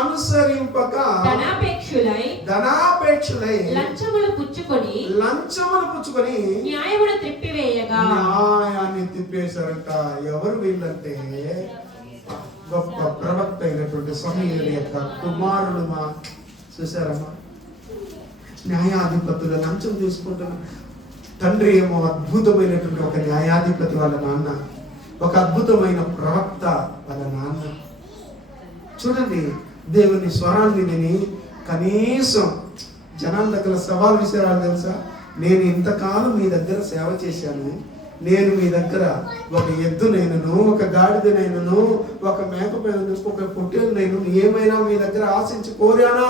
అనుసరింపక ధనాపేక్షులై లంచములు పుచ్చుకొని న్యాయమును న్యాయాన్ని తిప్పేశారంట. ఎవరు వీళ్ళంటే గొప్ప ప్రవక్త అయినటువంటి సమూయేలు యొక్క కుమారులు. చూసారమ్మా, న్యాయాధిపతులు లంచం తీసుకుంటున్నారు. తండ్రి ఏమో అద్భుతమైనటువంటి ఒక న్యాయాధిపతి వాళ్ళ నాన్న, ఒక అద్భుతమైన ప్రవక్త వాళ్ళ నాన్న. చూడండి, దేవుని స్వరాన్ని విని కనీసం జనాల దగ్గర సవాల్ విసిరాలు తెలుసా? నేను ఇంతకాలం మీ దగ్గర సేవ చేశాను, నేను మీ దగ్గర ఒక ఎద్దునైనను, ఒక గాడిదనైనను, ఒక మేకపోయినను, ఒక పొట్టేలునైను ఏమైనా మీ దగ్గర ఆశించి కోరానా,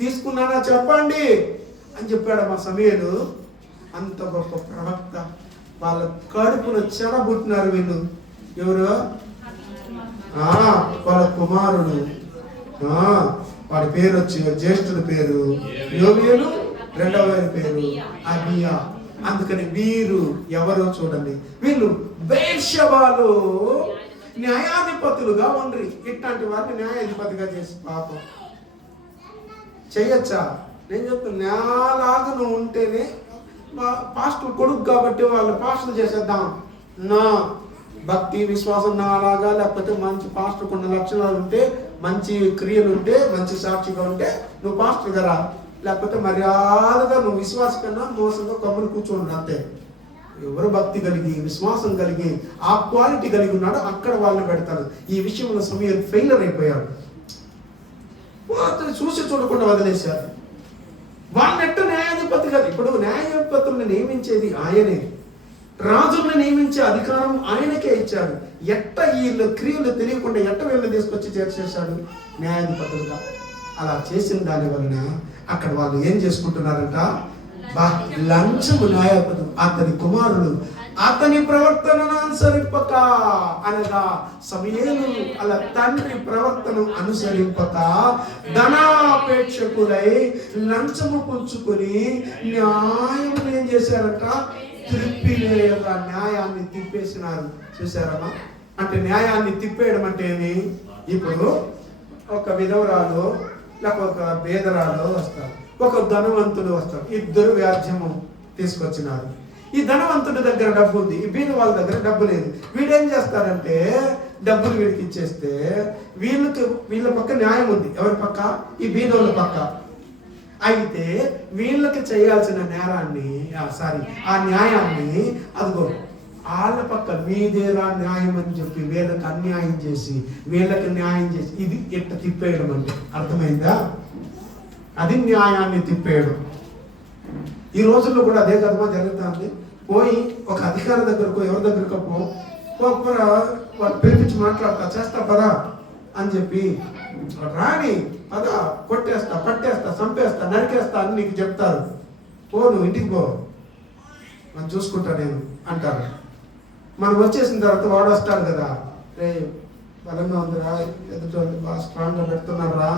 తీసుకున్నానా చెప్పండి అని చెప్పాడు మా సమూయేలు. అంత గొప్ప ప్రవక్త. వాళ్ళ కడుపును చెడబుట్టినారు వీళ్ళు. ఎవరు? వాళ్ళ కుమారుడు. వాడి పేరు వచ్చి జ్యేష్ఠుడి పేరు యోబేలు, రెండవ పేరు అబియా. అందుకని వీరు ఎవరో చూడండి, వీళ్ళు బెయేర్షెబాలో న్యాయాధిపతులుగా ఉండ్రి. ఇట్లాంటి వారిని న్యాయాధిపతిగా చేసి పాపం చెయ్యొచ్చా? నేను చెప్తాను, నాలాగా నువ్వు ఉంటేనే పాస్టర్ కొడుకు కాబట్టి వాళ్ళు పాస్టర్ చేసేద్దాం. నా భక్తి విశ్వాసం నాలాగా, లేకపోతే మంచి పాస్టర్ కొన్ని లక్షణాలు ఉంటే, మంచి క్రియలు ఉంటే, మంచి సాక్షిగా ఉంటే నువ్వు పాస్టర్ గారా, లేకపోతే మర్యాదగా నువ్వు విశ్వాసం కన్నా మోసంగా కమ్ములు కూర్చోండి అంతే. ఎవరు భక్తి కలిగి విశ్వాసం కలిగి ఆ క్వాలిటీ కలిగి ఉన్నాడో అక్కడ వాళ్ళని పెడతారు. ఈ విషయంలో సమూయేలు ఫెయిలర్ అయిపోయాడు. చూసి చూడకుండా వదిలేశారు. వాళ్ళెట్టు న్యాయాధిపతి కాదు. ఇప్పుడు న్యాయాధిపతులను నియమించేది ఆయనే, రాజులను నియమించే అధికారం ఆయనకే ఇచ్చాడు. ఎట్ట వీళ్ళ క్రియలు తెలియకుండా ఎట్ట వీళ్ళని తీసుకొచ్చి చేర్చేశాడు న్యాయాధిపతులుగా. అలా చేసిన దాని వలన అక్కడ వాళ్ళు ఏం చేసుకుంటున్నారంట? లంచము న్యాయపదం. అతని కుమారులు అతని ప్రవర్తనను అనుసరింపక, అనగా సమూయేలు అలా తండ్రి ప్రవర్తన అనుసరింపక ధనాపేక్షకులై లంచము పుచ్చుకొని న్యాయం ఏం చేశారట? త్రిప్పివేయగా న్యాయాన్ని తిప్పేసినారు. చూసారమ్మా? అంటే న్యాయాన్ని తిప్పేయడం అంటే ఏమి? ఇప్పుడు ఒక విధవరాలు లేక ఒక పేదరాలు వస్తారు, ఒక ధనవంతుడు వస్తారు, ఇద్దరు వ్యాజ్యము తీసుకొచ్చినారు. ఈ ధనవంతుడి దగ్గర డబ్బు ఉంది, ఈ బీద వాళ్ళ దగ్గర డబ్బు లేదు. వీడేం చేస్తారంటే డబ్బులు వీడికి ఇచ్చేస్తే వీళ్ళ పక్క న్యాయం ఉంది. ఎవరి పక్క? ఈ బీదోళ్ళ పక్క. అయితే వీళ్ళకి చేయాల్సిన నేరాన్ని ఆ న్యాయాన్ని అదిగో వాళ్ళ పక్క మీదేరా న్యాయం అని చెప్పి వీళ్ళకి అన్యాయం చేసి వీళ్ళకి న్యాయం చేసి ఇది ఎట్ట తిప్పేయడం అంటే అర్థమైందా? అది న్యాయాన్ని తిప్పేయడం. ఈ రోజుల్లో కూడా అదే కదమా జరుగుతుంది. పోయి ఒక అధికారి దగ్గరకు ఎవరి దగ్గరకు వాళ్ళు పిలిపించి మాట్లాడతా, చేస్తా పదా అని చెప్పి రాని పద, కొట్టేస్తా, పట్టేస్తా, చంపేస్తా, నరికేస్తా అని నీకు చెప్తారు. నువ్వు ఇంటికి పో, మనం చూసుకుంటా నేను అంటారు. మనం వచ్చేసిన తర్వాత వాడు వస్తాడు కదా, రే బలంగా ఉందిరా, ఎదుటి బాగా స్ట్రాంగ్గా పెడుతున్నారా,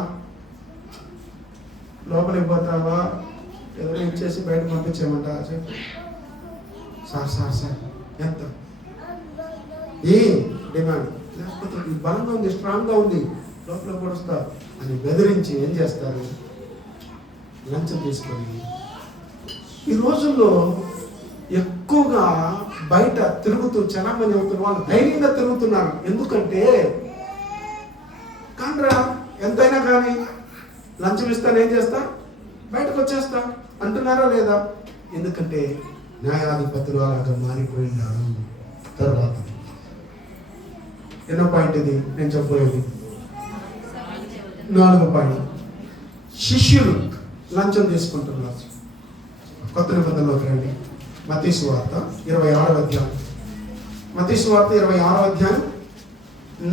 లోపలికి పోతావా, ఎవరు ఇచ్చేసి బయటకు పంపించేయమంట చెప్పి, సార్ ఎంత ఏ డిమాండ్, లేకపోతే బలంగా ఉంది, స్ట్రాంగ్గా ఉంది, లోపల పొడుస్తా అని బెదిరించి ఏం చేస్తారు? లంచం తీసుకొని. ఈ రోజుల్లో ఎక్కువగా బయట తిరుగుతూ చలామణి అవుతున్న వాళ్ళు ధైర్యంగా తిరుగుతున్నారు. ఎందుకంటే కాండ్రా ఎంతైనా కానీ లంచం ఇస్తాను, ఏం చేస్తా, బయటకు వచ్చేస్తా అంటున్నారా లేదా? ఎందుకంటే న్యాయాధిపతులు అలాగా మారిపోయినారు. తర్వాత ఎన్నో పాయింట్ ఇది నేను చెప్పలేదు? 4వ పాయింట్. శిష్యులు లంచం తీసుకుంటున్నారు. కొత్త నిబంధనలోకి రండి. మత్తయి సువార్త 26వ అధ్యాయం. మత్తయి సువార్త 26వ అధ్యాయం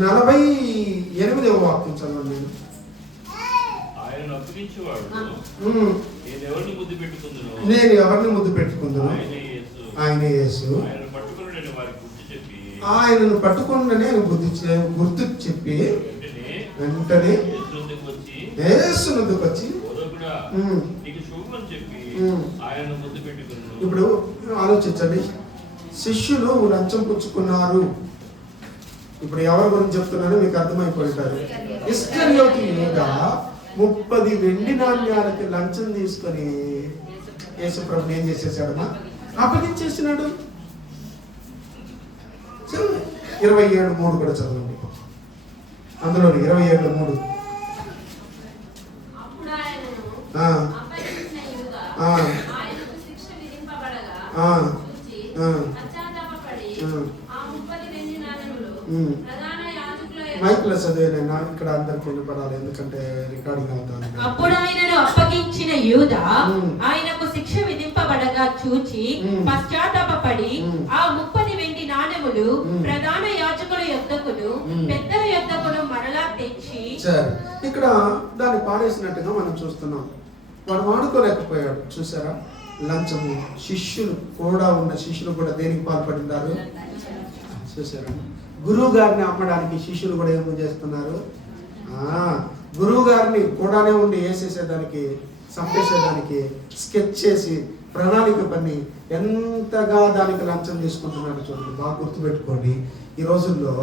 48వ వాక్యం చదవండి. నేను ఎవరిని ముద్దు పెట్టుకుందును? ఆయన యేసు. ఆయనను పట్టుకుండానే గుర్తు చెప్పి వెంటనే యేసు ముందుకు వచ్చి ఇప్పుడు ఆలోచించండి. శిష్యులు లంచం పుచ్చుకున్నారు. ఇప్పుడు ఎవరి గురించి చెప్తున్నారో మీకు అర్థమైపోతారు. ఇస్కరియోతు యూదా 30 వెండి నాణ్యాలకి లంచం తీసుకొని యేసు ప్రభుని ఏం చేసేసాడమ్మా? అప్పగించేసినాడు. 27:3 కూడా చదవండి. అందులో 27:3. మైక్లో చదివేనైనా ఇక్కడ అందరికి వినపడాలి, ఎందుకంటే రికార్డింగ్ అవుతాను. అప్పుడు ఆయనను అప్పగించిన యూదా ఆయనకు శిక్ష విధింపబడగా చూచి పశ్చాత్తాపపడి ఆ 30 వెండి నాణెములు ప్రధాన యాజకుల యొద్దకును పెద్దల యొద్దకును మరలా తెచ్చి. సరే, ఇక్కడ దాన్ని పారేసినట్టుగా మనం చూస్తున్నాం. వాడు వాడుకోలేకపోయాడు. చూసారా? లంచము. శిష్యులు కూడా ఉన్న శిష్యులు కూడా దేనికి పాల్పడినారు? చూసారా? గురువు గారిని అమ్మడానికి శిష్యులు కూడా ఏమో చేస్తున్నారు? గురువు గారిని కూడానే ఉండి వేసేసేదానికి, చంపేసేదానికి స్కెచ్ చేసి ప్రణాళిక పని ఎంతగా దానికి లంచం తీసుకుంటున్నాడు చూడండి. బాగా గుర్తుపెట్టుకోండి. ఈ రోజుల్లో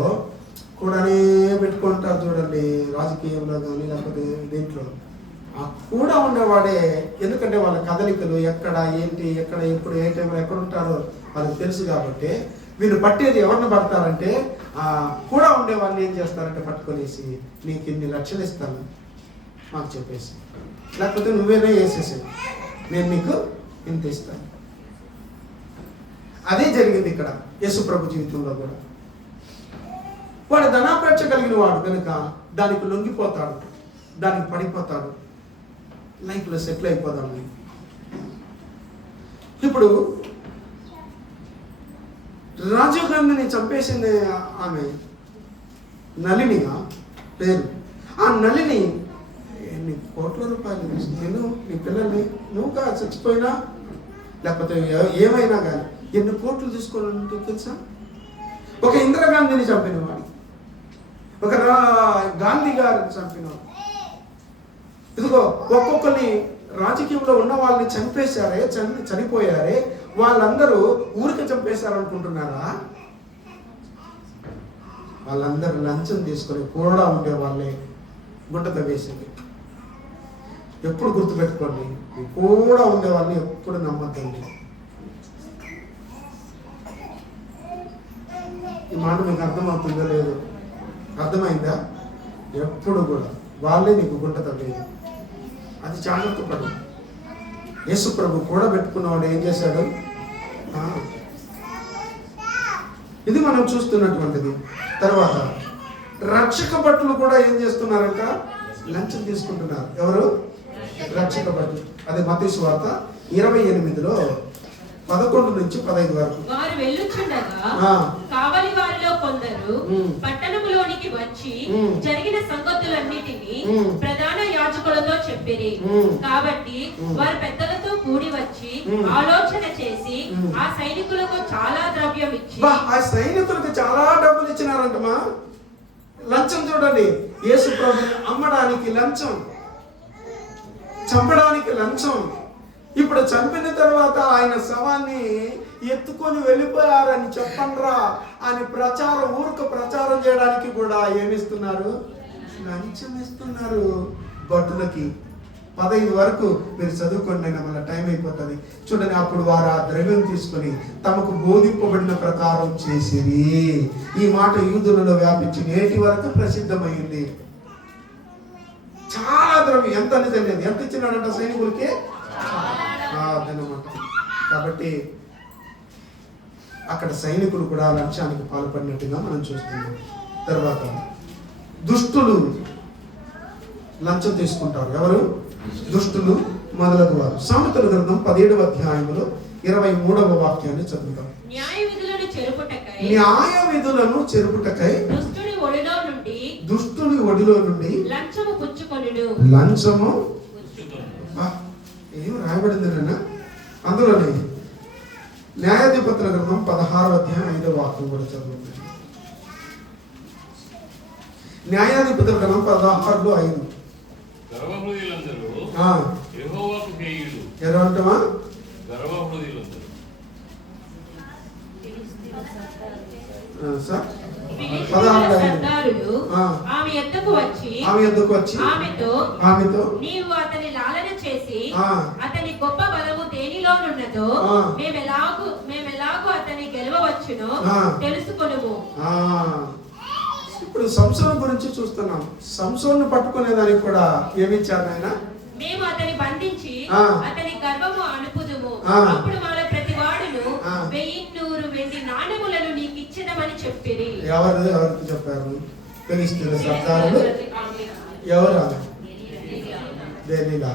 కూడానే పెట్టుకుంటారు చూడండి, రాజకీయంలో కానీ లేకపోతే దీంట్లో. కూడా ఉండేవాడే, ఎందుకంటే వాళ్ళ కదలికలు ఎక్కడ ఏంటి, ఎక్కడ ఎప్పుడు ఏ టైంలో ఎక్కడ ఉంటారో వాళ్ళకి తెలుసు. కాబట్టి వీళ్ళు పట్టేది ఎవరిని పడతారంటే కూడా ఉండేవాళ్ళని ఏం చేస్తారంటే పట్టుకొనేసి నీకు ఇన్ని లక్షలు ఇస్తాను మాకు చెప్పేసి, లేకపోతే నువ్వేనే వేసేసి నేను నీకు ఇంత ఇస్తాను. అదే జరిగింది ఇక్కడ యేసు ప్రభు జీవితంలో కూడా. వాడు ధనాపేక్ష కలిగిన వాడు కనుక దానికి లొంగిపోతాడు, దానికి పడిపోతాడు, లైఫ్లో సెటిల్ అయిపోదామని. ఇప్పుడు రాజీవ్ గాంధీని చంపేసింది ఆమె నళినిగా పేరు. ఆ నళిని ఎన్ని కోట్ల రూపాయలు నేను నీ పిల్లల్ని నువ్వుగా చచ్చిపోయినా లేకపోతే ఏమైనా కానీ ఎన్ని కోట్లు తీసుకోవాలంటే తెలుసా? ఒక ఇందిరాగాంధీని చంపిన వాడు, ఒక గాంధీ గారిని చంపినవాడు. ఇదిగో ఒక్కొక్కరిని రాజకీయంలో ఉన్న వాళ్ళని చనిపోయారే వాళ్ళందరూ ఊరికి చంపేశారనుకుంటున్నారా? వాళ్ళందరూ లంచం తీసుకొని కూడా ఉండే వాళ్ళే గుంట తవ్వేసింది. ఎప్పుడు గుర్తుపెట్టుకోండి, కూడా ఉండే వాళ్ళని ఎప్పుడు నమ్మద్దండి. ఈ మాట మీకు అర్థమవుతుందో లేదు? అర్థమైందా? ఎప్పుడు కూడా వాళ్ళే నీకు గుంట తవ్వేది. అది జాగ్రత్త పడు. యేసు ప్రభు కూడా పెట్టుకున్నవాడు ఏం చేశాడు? ఇది మనం చూస్తున్నటువంటిది. తర్వాత రక్షక భటులు కూడా ఏం చేస్తున్నారంట? లంచం తీసుకుంటున్నారు. ఎవరు? రక్షక భటులు. అదే మత్తయి సువార్త 28లో 11 నుంచి 15 వరకు. వారు వెళ్ళుచుండగా కావలి వారిలో కొందరు పట్టణములోనికి వచ్చి జరిగిన సంగతులన్నిటినీ ప్రధాన యాజకులతో చెప్పిరి. కాబట్టి వారు పెద్దలతో కూడి వచ్చి ఆలోచన చేసి ఆ సైనికులకు చాలా ద్రవ్యం ఇచ్చి, ఆ సైనికులకు చాలా డబ్బులు ఇచ్చినారంటమా. లంచం చూడండి. యేసు ప్రభుని అమ్మడానికి లంచం, చంపడానికి లంచం. ఇప్పుడు చంపిన తర్వాత ఆయన శవాన్ని ఎత్తుకొని వెళ్ళిపోయారని చెప్పండ్రా అని ఊరికి ప్రచారం చేయడానికి కూడా ఏమిస్తున్నారు? లంచం ఇస్తున్నారు భటులకి. 15 వరకు మీరు చదువుకోండి, మళ్ళీ టైం అయిపోతుంది. చూడండి, అప్పుడు వారు ఆ ద్రవ్యం తీసుకొని తమకు బోధింపబడిన ప్రకారం చేసిరి. ఈ మాట యూదులలో వ్యాపించి నేటి వరకు ప్రసిద్ధమైంది. చాలా ద్రవ్యం. ఎంత అని తెలియదు. ఎంత ఇచ్చినాడంట సైనికులకి? అదనమాట. కాబట్టి అక్కడ సైనికులు కూడా లంచానికి పాల్పడినట్టుగా మనం చూస్తున్నాం. తర్వాత దుష్టులు లంచం తీసుకుంటారు. ఎవరు? దుష్టులు మొదలగు వారు. సామెతల గ్రంథం 17వ అధ్యాయంలో 23వ వాక్యాన్ని చదువుతాం. న్యాయ విధులను చెరుపుటకై దుష్టుని ఒడిలో నుండి లంచము పుచ్చుకొనును. లంచము ఏం రాయబడింది నాన్న? అందులోనే న్యాయాధిపతుల గ్రంథం 16వ అధ్యాయం 5వ వాక్యం కూడా చదువుతుంది. న్యాయాధిపతుల గ్రంథం 16:5. ఎవరంటమా? ఆమె ఎద్దకు వచ్చి ఆమెతో నీవు అతని లాలన చేసి అతని గొప్ప బలము దేనిలోనున్నదో మేమెలాగూ అతని గెలవవచ్చునో తెలుసుకొనుము. ఇప్పుడు సంసోను గురించి చూస్తున్నాం. సంసోను పట్టుకునేదానికి కూడా ఏమిచ్చారు ఆయన? మేము అతని బంధించి అతని గర్భము అనుపుదుము. అప్పుడు వాళ్ళ ప్రతి వాడును 1100 వెండి నాణెములను నీకు ఇచ్చేదమని చెప్పిరి. ఎవరికి చెప్పారు? ఫిలిష్తీయుల సర్దారులు. ఎవరు? దెలీలా.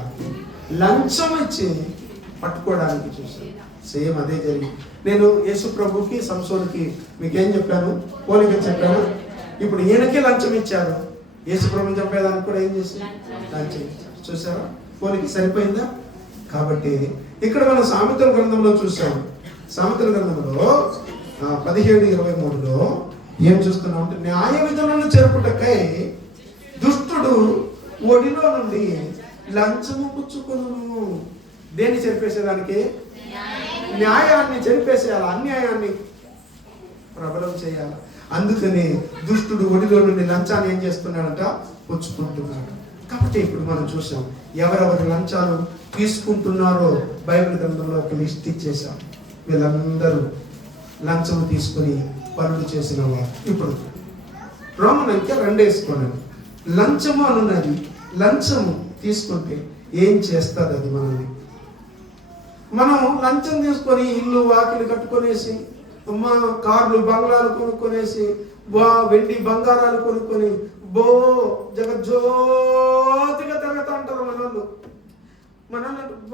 లంచం ఇచ్చి పట్టుకోవడానికి చూశారు. సేమ్ అదే జరిగింది. నేను యేసు ప్రభుకి సంసోనుకి మీకేం చెప్పాను? పోలిక చెప్పాను. ఇప్పుడు ఈయనకే లంచం ఇచ్చారు. యేసు ప్రభు చెప్పేదానికి కూడా ఏం చేసి లంచం ఇచ్చారు. చూసారా? పోలిక సరిపోయిందా? కాబట్టి ఇక్కడ మనం సామెతల గ్రంథంలో చూసాం. సామెతల గ్రంథంలో 17:23లో ఏం చూస్తున్నాం అంటే, న్యాయ విధులను చెరుపుటకై దుష్టుడు ఒడిలో నుండి లంచము పుచ్చుకొనును. దేన్ని చెరిపేసేదానికి? న్యాయాన్ని చెరిపేసేయాలి, అన్యాయాన్ని ప్రబలం చేయాలి. అందుకని దుష్టుడు ఒడిలో నుండి లంచాన్ని ఏం చేస్తున్నాడంట? పుచ్చుకుంటున్నాడు. కాబట్టి ఇప్పుడు మనం చూసాం ఎవరెవరు లంచాలు తీసుకుంటున్నారో బైబిల్ గ్రంథంలో ఒక లిస్ట్ ఇచ్చేసాం. వీళ్ళందరూ లంచం తీసుకుని పనులు చేసిన వారు. ఇప్పుడు రోమన్ అంకె 2 వేసుకోండి. లంచము అనున్నది, లంచము తీసుకుంటే ఏం చేస్తుంది అది మనల్ని? మనం లంచం తీసుకొని ఇల్లు వాకిలు కట్టుకొనేసి, కార్లు బంగ్లాలు కొనుక్కొనేసి, వెండి బంగారాలు కొనుక్కొని జగజ్యోతిగా తిరుగుతూ ఉంటారు మనోళ్ళు.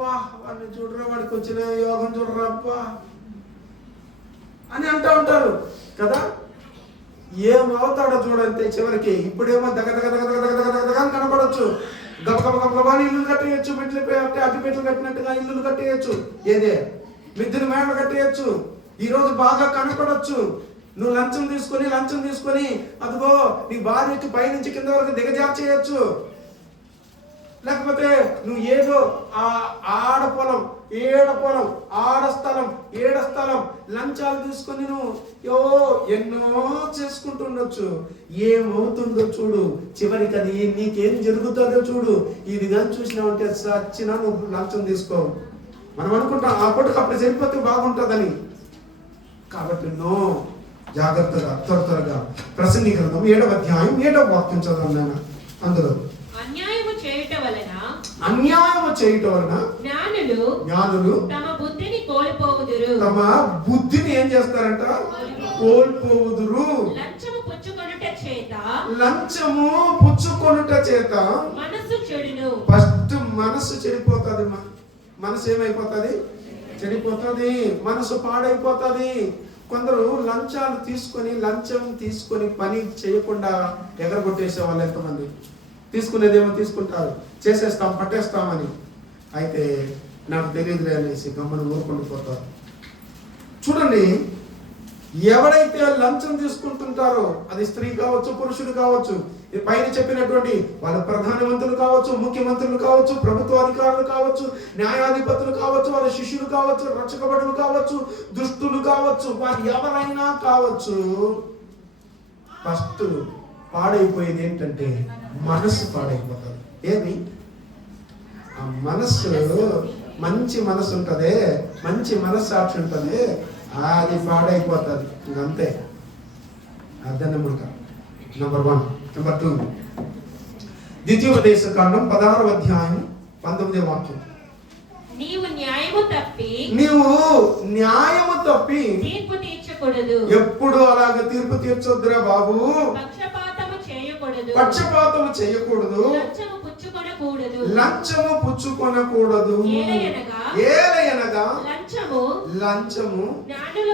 వాడిని చూడరా, వాడికి వచ్చిన యోగం చూడరా అబ్బా అని అంటూ ఉంటారు కదా. ఏమవుతాడో చూడంతే చివరికి. ఇప్పుడేమో దగ్గర కనపడచ్చు. గబగబా ఇల్లు కట్టేయచ్చు, మెట్లు అట్టి పెట్లు కట్టినట్టుగా ఇల్లు కట్టేయచ్చు. ఏదే మిద్దెను మేడ కట్టేయచ్చు, ఈరోజు బాగా కనపడచ్చు. నువ్వు లంచం తీసుకొని అదిగో నీ భార్యకి పైనుంచి కింద వరకు దిగజార్చేయచ్చు. లేకపోతే నువ్వు ఏదో ఆడ పొలం ఆడ స్థలం లంచాలు తీసుకొని నువ్వు ఎన్నో చేసుకుంటుండొచ్చు. ఏమవుతుందో చూడు, చివరికి అది నీకేం జరుగుతుందో చూడు. ఇది కానీ చూసినావంటే సచ్చినా నువ్వు లంచం తీసుకోవు. మనం అనుకుంటాం ఆ పూటకు అప్పుడు సరిపోతే బాగుంటుందని. కాబట్టి జాగ్రత్తగా త్వరగా ప్రసంగి గ్రంథం 7వ అధ్యాయం 7వ వాక్యం చదవండి. అందులో అన్యాయము చేయుట వలన జ్ఞానులు తమ బుద్ధిని ఏం చేస్తారంట? కోల్పోవుదురు. లంచము పుచ్చుకొనుట చేత ఫస్ట్ మనసు చెడిపోతుంది. మనసు ఏమైపోతుంది? చెడిపోతుంది. మనసు పాడైపోతుంది. కొందరు లంచం తీసుకొని పని చేయకుండా ఎగరగొట్టేసే వాళ్ళు ఎంతమంది. తీసుకునేదేమో తీసుకుంటారు, చేసేస్తాం పట్టేస్తామని. అయితే నాకు తెలియదులే అనేసి గమ్మను ఊరుకుండిపోతారు. చూడండి, ఎవరైతే లంచం తీసుకుంటుంటారో అది స్త్రీ కావచ్చు, పురుషుడు కావచ్చు, పైన చెప్పినటువంటి వాళ్ళు ప్రధానమంత్రులు కావచ్చు, ముఖ్యమంత్రులు కావచ్చు, ప్రభుత్వ అధికారులు కావచ్చు, న్యాయాధిపతులు కావచ్చు, వాళ్ళ శిష్యులు కావచ్చు, రక్షకబడులు కావచ్చు, దుష్టులు కావచ్చు, వారు ఎవరైనా కావచ్చు. ఫస్ట్ పాడైపోయేది ఏంటంటే మనస్సు పాడైపోతుంది. ఏమి? ఆ మనస్సు, మంచి మనసు ఉంటుంది, మంచి మనస్సాక్షి ఉంటుంది, అది పాడైపోతుంది. ఇంకంతే. అర్థనమాట. నెంబర్ 1. నెంబర్ 2, ద్వితీయోపదేశకాండం 16వ అధ్యాయం 19వ వాక్యం. నీవు న్యాయము తప్పి తీర్పు తీర్చకూడదు. ఎప్పుడు అలాగే తీర్పు తీర్చొద్దురా బాబు. పక్షపాతము చేయకూడదు. లంచము పుచ్చుకొనకూడదు. ఏలయనగా లంచము జ్ఞానుల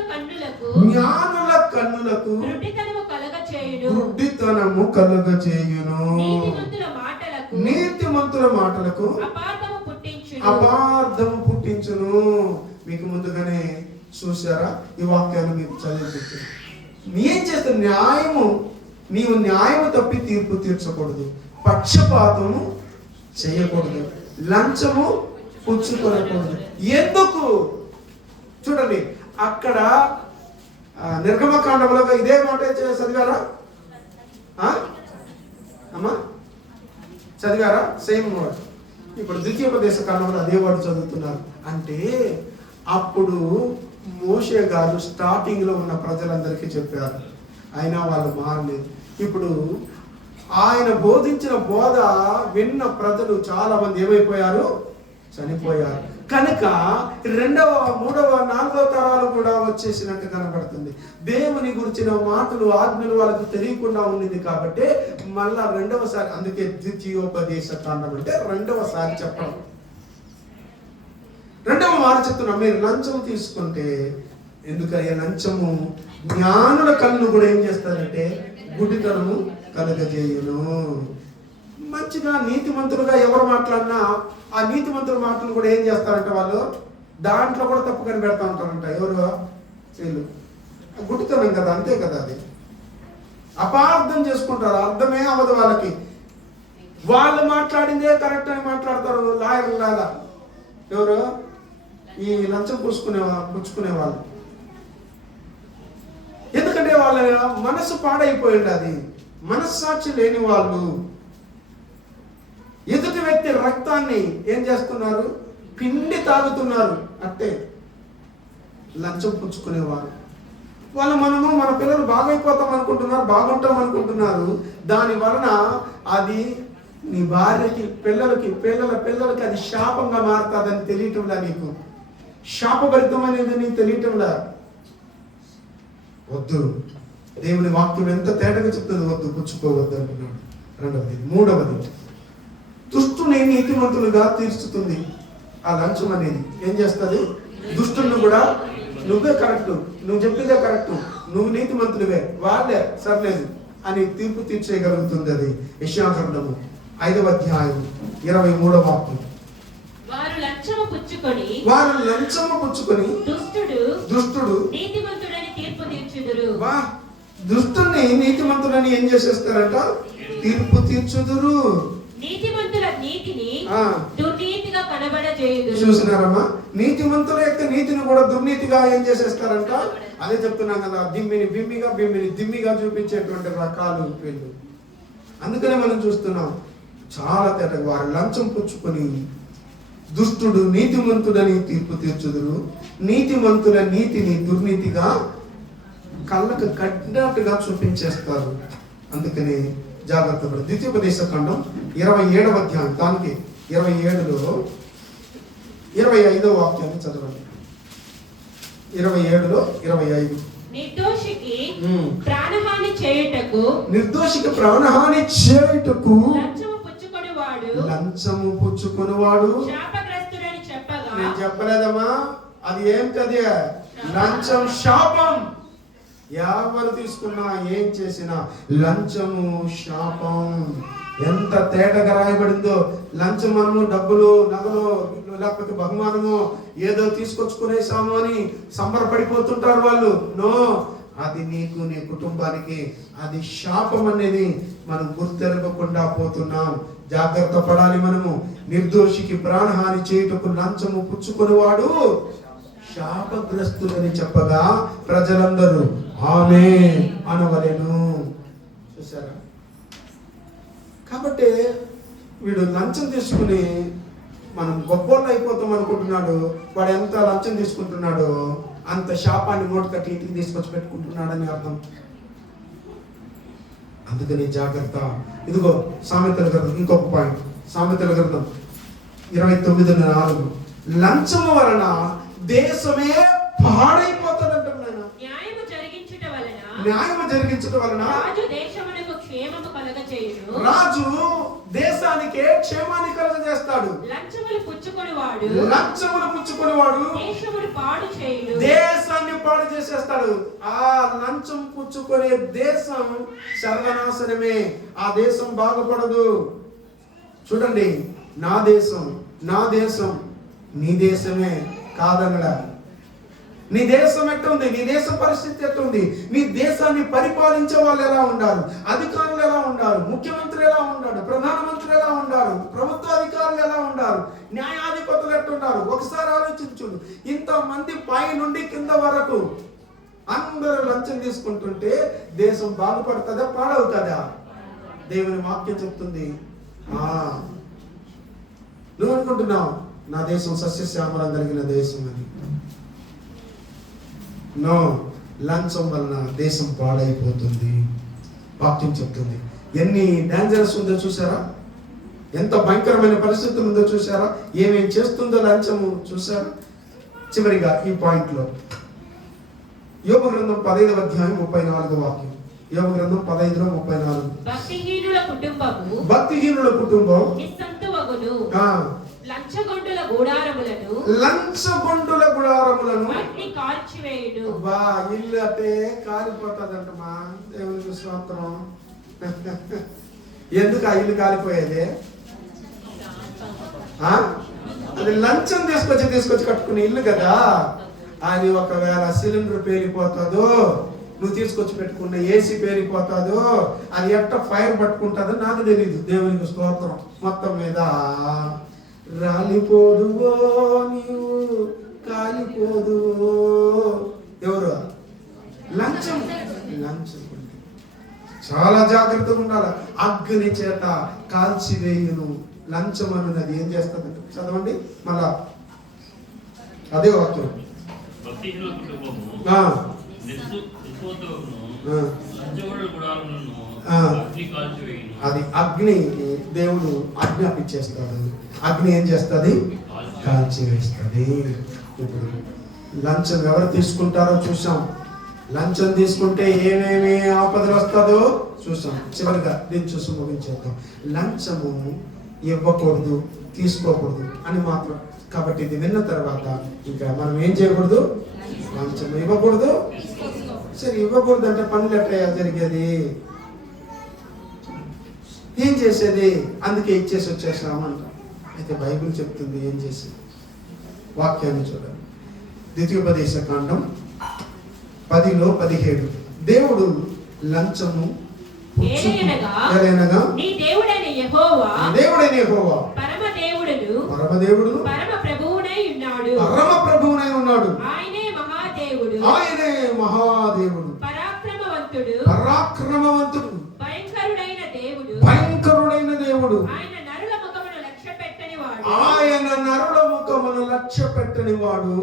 కన్నులకు గుడ్డితనము కలుగజేయును. నీతిమంతుల మాటలకు అపార్థము పుట్టించును. మీకు ముందుగానే చూసారా ఈ వాక్యాన్ని? మీకు చదివించు. ఏం చేస్తావు? నీవు న్యాయము తప్పి తీర్పు తీర్చకూడదు, పక్షపాతము చేయకూడదు, లంచము పుచ్చుకోకూడదు. ఎందుకు? చూడండి, అక్కడ నిర్గమకాండంలో ఇదే మాట చదివారా అమ్మా? చదివారా? Same word. ఇప్పుడు ద్వితీయోపదేశకాండంలో అదే వర్డ్ చదువుతున్నారు. అంటే అప్పుడు మోషే గారు స్టార్టింగ్ లో ఉన్న ప్రజలందరికీ చెప్పారు, అయినా వాళ్ళు మారలేదు. ఇప్పుడు ఆయన బోధించిన బోధ విన్న ప్రజలు చాలా మంది ఏమైపోయారు? చనిపోయారు. కనుక 2వ, 3వ, 4వ తరాలు కూడా వచ్చేసినట్టు కనబడుతుంది. దేవుని గురించిన మాటలు, ఆజ్ఞలు వాళ్ళకు తెలియకుండా ఉన్నది కాబట్టి మళ్ళా 2వసారి, అందుకే ద్వితీయోపదేశ కాండం అంటే 2వసారి చెప్పడం. 2వ మాట చెప్తున్నా, మీరు లంచం తీసుకుంటే, ఎందుకయ్యా లంచము జ్ఞానుల కన్ను కూడా ఏం చేస్తారంటే గుడ్డితనము కలుగజేయును. మంచిగా నీతిమంతులుగా ఎవరు మాట్లాడినా ఆ నీతిమంతుల మాటలు కూడా ఏం చేస్తారంటే వాళ్ళు దాంట్లో కూడా తప్పు కనిపెడతా ఉంటారంట. ఎవరు? వీళ్ళు. గుడ్డితనం కదా, అంతే కదా. అది అపార్థం చేసుకుంటారు, అర్థమే అవ్వదు వాళ్ళకి. వాళ్ళు మాట్లాడిందే కరెక్ట్ అని మాట్లాడతారు లాయర్లు లాగా. ఎవరు? ఈ లంచం పుచ్చుకునే వాళ్ళు. ఎందుకంటే వాళ్ళ మనసు పాడైపోయింది. అది మనస్సాక్షి లేని వాళ్ళు. ఎదుటి వ్యక్తి రక్తాన్ని ఏం చేస్తున్నారు? పిండి తాగుతున్నారు. అట్టే లంచం పుచ్చుకునేవారు వాళ్ళు. మన పిల్లలు బాగైపోతాం అనుకుంటున్నారు, బాగుంటాం అనుకుంటున్నారు. దాని వలన అది నీ భార్యకి, పిల్లలకి అది శాపంగా మారుతుందని తెలియటంలా. నీకు శాపభరితం అనేది నీకు తెలియటంలా. వద్దు. దేవుని వాక్యం ఎంత తేటగా చెప్తుంది, వద్దు, పుచ్చుకోవద్దు అంటున్నాడు. 2వది. 3వది, దుష్టుని నీతిమంతులుగా తీర్చుతుంది. ఆ లంచం అనేది ఏం చేస్తుంది? దుష్టుని కూడా నువ్వే కరెక్ట్, నువ్వు చెప్పిందే కరెక్ట్, నువ్వు నీతిమంతుడివే, వాళ్ళే సర్లేదు అని తీర్పు తీర్చేయగలుగుతుంది. అది యెషయా గ్రంథము 5వ అధ్యాయం 23వ వాక్యం. వారు లంచము పుచ్చుకొని పుచ్చుకొని దుష్టుడు నీతిమంతుడని తీర్పు తీర్చుదురు. దుష్టుని నీతిమంతుడని ఏం చేసేస్తారంట? తీర్పు తీర్చుదురు. నీతిమంతుల నీతిని దుర్నీతిగా కనబడజేయుదురు. చూసినారమ్మా, నీతిమంతుల యొక్క నీతిని కూడా దుర్నీతిగా ఏం చేసేస్తారంట? అదే చెప్తున్నాం కదా, దిమ్మిని బిమ్మిగా బిమ్మిని దిమ్మిగా చూపించేటువంటి రకాలు వీళ్ళు. అందుకనే మనం చూస్తున్నాం చాలా తేటగా వారు లంచం పుచ్చుకొని దుష్టుడు నీతిమంతుడని తీర్పు తీర్చుదురు. నీతిమంతుల నీతిని దుర్నీతిగా కళ్ళకు కట్టినట్టుగా చూపించేస్తారు. అందుకని జాగ్రత్త పడు. ద్వితీయోపదేశ ఖండం 27వ అధ్యాయం దానికి 27లో 25వ వాక్యాన్ని చదవండి. 27లో 25. నిర్దోషికి ప్రాణహాని చేయుటకు లంచము పుచ్చుకొనివాడు శాపగ్రస్తుడని చెప్పగా, నేను చెప్పలేదమ్మా, అది ఏంటది? లంచం, శాపం. ఎవరు తీసుకున్నా ఏం చేసినా లంచము శాపం. ఎంత తేటగా రాయబడిందో. లంచం మనము డబ్బులు, నగలు, లేకపోతే బహుమానము ఏదో తీసుకొచ్చుకునేసాము అని సంబరపడిపోతుంటారు వాళ్ళు. నో, అది నీకు, నీ కుటుంబానికి అది శాపం అనేది మనం గుర్తెరగకుండా పోతున్నాం. జాగ్రత్త పడాలి మనము. నిర్దోషికి ప్రాణహాని చేయుటకు లంచము పుచ్చుకునేవాడు శాపగ్రస్తులని చెప్పగా ప్రజలందరూ ఆమేన్ అనవలెను. చూసారా? కాబట్టి వీడు లంచం తీసుకుని మనం గొప్పోళ్ళు అయిపోతాం అనుకుంటున్నాడు. వాడు ఎంత లంచం తీసుకుంటున్నాడో అంత శాపాన్ని మూట కట్టి ఇంటికి తీసుకొచ్చి పెట్టుకుంటున్నాడని అర్థం. అందుకని జాగ్రత్త. ఇదిగో సామెతల గ్రంథం ఇంకొక పాయింట్. సామెతల గ్రంథం 29:4 లంచము వలన దేశమే పాడైపోతుందంట. న్యాయము జరిగించుట వలన రాజు దేశానికే క్షేమాన్ని కలుగజేస్తాడు. లంచములు పుచ్చుకొనివాడు దేశాన్ని పాడు చేసేస్తాడు. ఆ లంచం పుచ్చుకునే దేశం సర్వనాశనమే. ఆ దేశం బాగుపడదు. చూడండి, నా దేశం నీ దేశమే కాదనడా. నీ దేశం ఎట్టుంది? నీ దేశ పరిస్థితి ఎట్టుంది? నీ దేశాన్ని పరిపాలించే వాళ్ళు ఎలా ఉండారు? అధికారులు ఎలా ఉండారు? ముఖ్యమంత్రి ఎలా ఉండాడు? ప్రధానమంత్రి ఎలా ఉండారు? ప్రభుత్వ అధికారులు ఎలా ఉండారు? న్యాయాధిపతులు ఎట్లుంటారు? ఒకసారి ఆలోచించుడు. ఇంతమంది పై నుండి కింద వరకు అందరూ లంచం తీసుకుంటుంటే దేశం బాగుపడుతుందా, పాడవుతుందా? దేవుని వాక్యం చెప్తుంది. నువ్వు అనుకుంటున్నావు నా దేశం సస్యశ్యామలం కలిగిన దేశం అని. నో, లంచం వలన దేశం పాడైపోతుంది. వాక్యం చెప్తుంది. ఎన్ని డేంజరస్ ఉందో చూసారా? ఎంత భయంకరమైన పరిస్థితులు ఉందో చూసారా? ఏమేం చేస్తుందో లంచము చూసారా? చివరిగా ఈ పాయింట్ లో యోబు గ్రంథం 15వ అధ్యాయం 34వ వాక్యం. యోబు గ్రంథం 15:34. భక్తిహీనుల కుటుంబం లంచగొండుల గుడారములను ఇల్లు అంటే కాలిపోతుందంటమా. దేవునికి స్తోత్రం. ఎందుకు ఆ ఇల్లు కాలిపోయేది? అది లంచం తీసుకొచ్చి కట్టుకునే ఇల్లు కదా. అది ఒకవేళ సిలిండర్ పేలిపోతుందో, నువ్వు తీసుకొచ్చి పెట్టుకున్న ఏసీ పేలిపోతుందో, అది ఎట్ట ఫైర్ పట్టుకుంటుందో నాకు తెలీదు. దేవునికి స్తోత్రం. మొత్తం మీద రాలిపోదువో నీవు, కాలిపోదువో. ఎవరు? లంచం. చాలా జాగ్రత్తగా ఉండాలి. అగ్ని చేత కాల్చివేయును. లంచం అన్నది ఏం చేస్తుందంటే, చదవండి మళ్ళా అదే వాక్యం. అది అగ్ని, దేవుడు ఆజ్ఞాపించేస్తాడు. అగ్ని ఏం చేస్తుంది? కాల్చివేస్తుంది. ఇప్పుడు లంచం ఎవరు తీసుకుంటారో చూసాం. లంచం తీసుకుంటే ఏమేమి ఆపదలు వస్తుందో చూసాం. చివరిగా దీన్ని చూసి ముగించేద్దాం. లంచము ఇవ్వకూడదు, తీసుకోకూడదు అని మాత్రం. కాబట్టి ఇది విన్న తర్వాత ఇంకా మనం ఏం చేయకూడదు? లంచం ఇవ్వకూడదు. సరే, ఇవ్వకూడదు అంటే పనులు ఎట్లా జరిగేది? ఏం చేసేది? అందుకే ఇచ్చేసి వచ్చేసామంట. అయితే బైబిల్ చెప్తుంది ఏం చేసేది. వాక్యాన్ని చూడండి. ద్వితీయోపదేశ కాండం 10:17. దేవుడు లంచము ఏలయనగా నీ దేవుడైన యెహోవా పరమదేవుడును పరమ ప్రభువునై ఉన్నాడు. ఆయనే మహాదేవుడు పరాక్రమవంతుడు భయంకరుడైన దేవుడు. ఆయన నరుల ముఖమును లక్ష్య పెట్టని వాడు.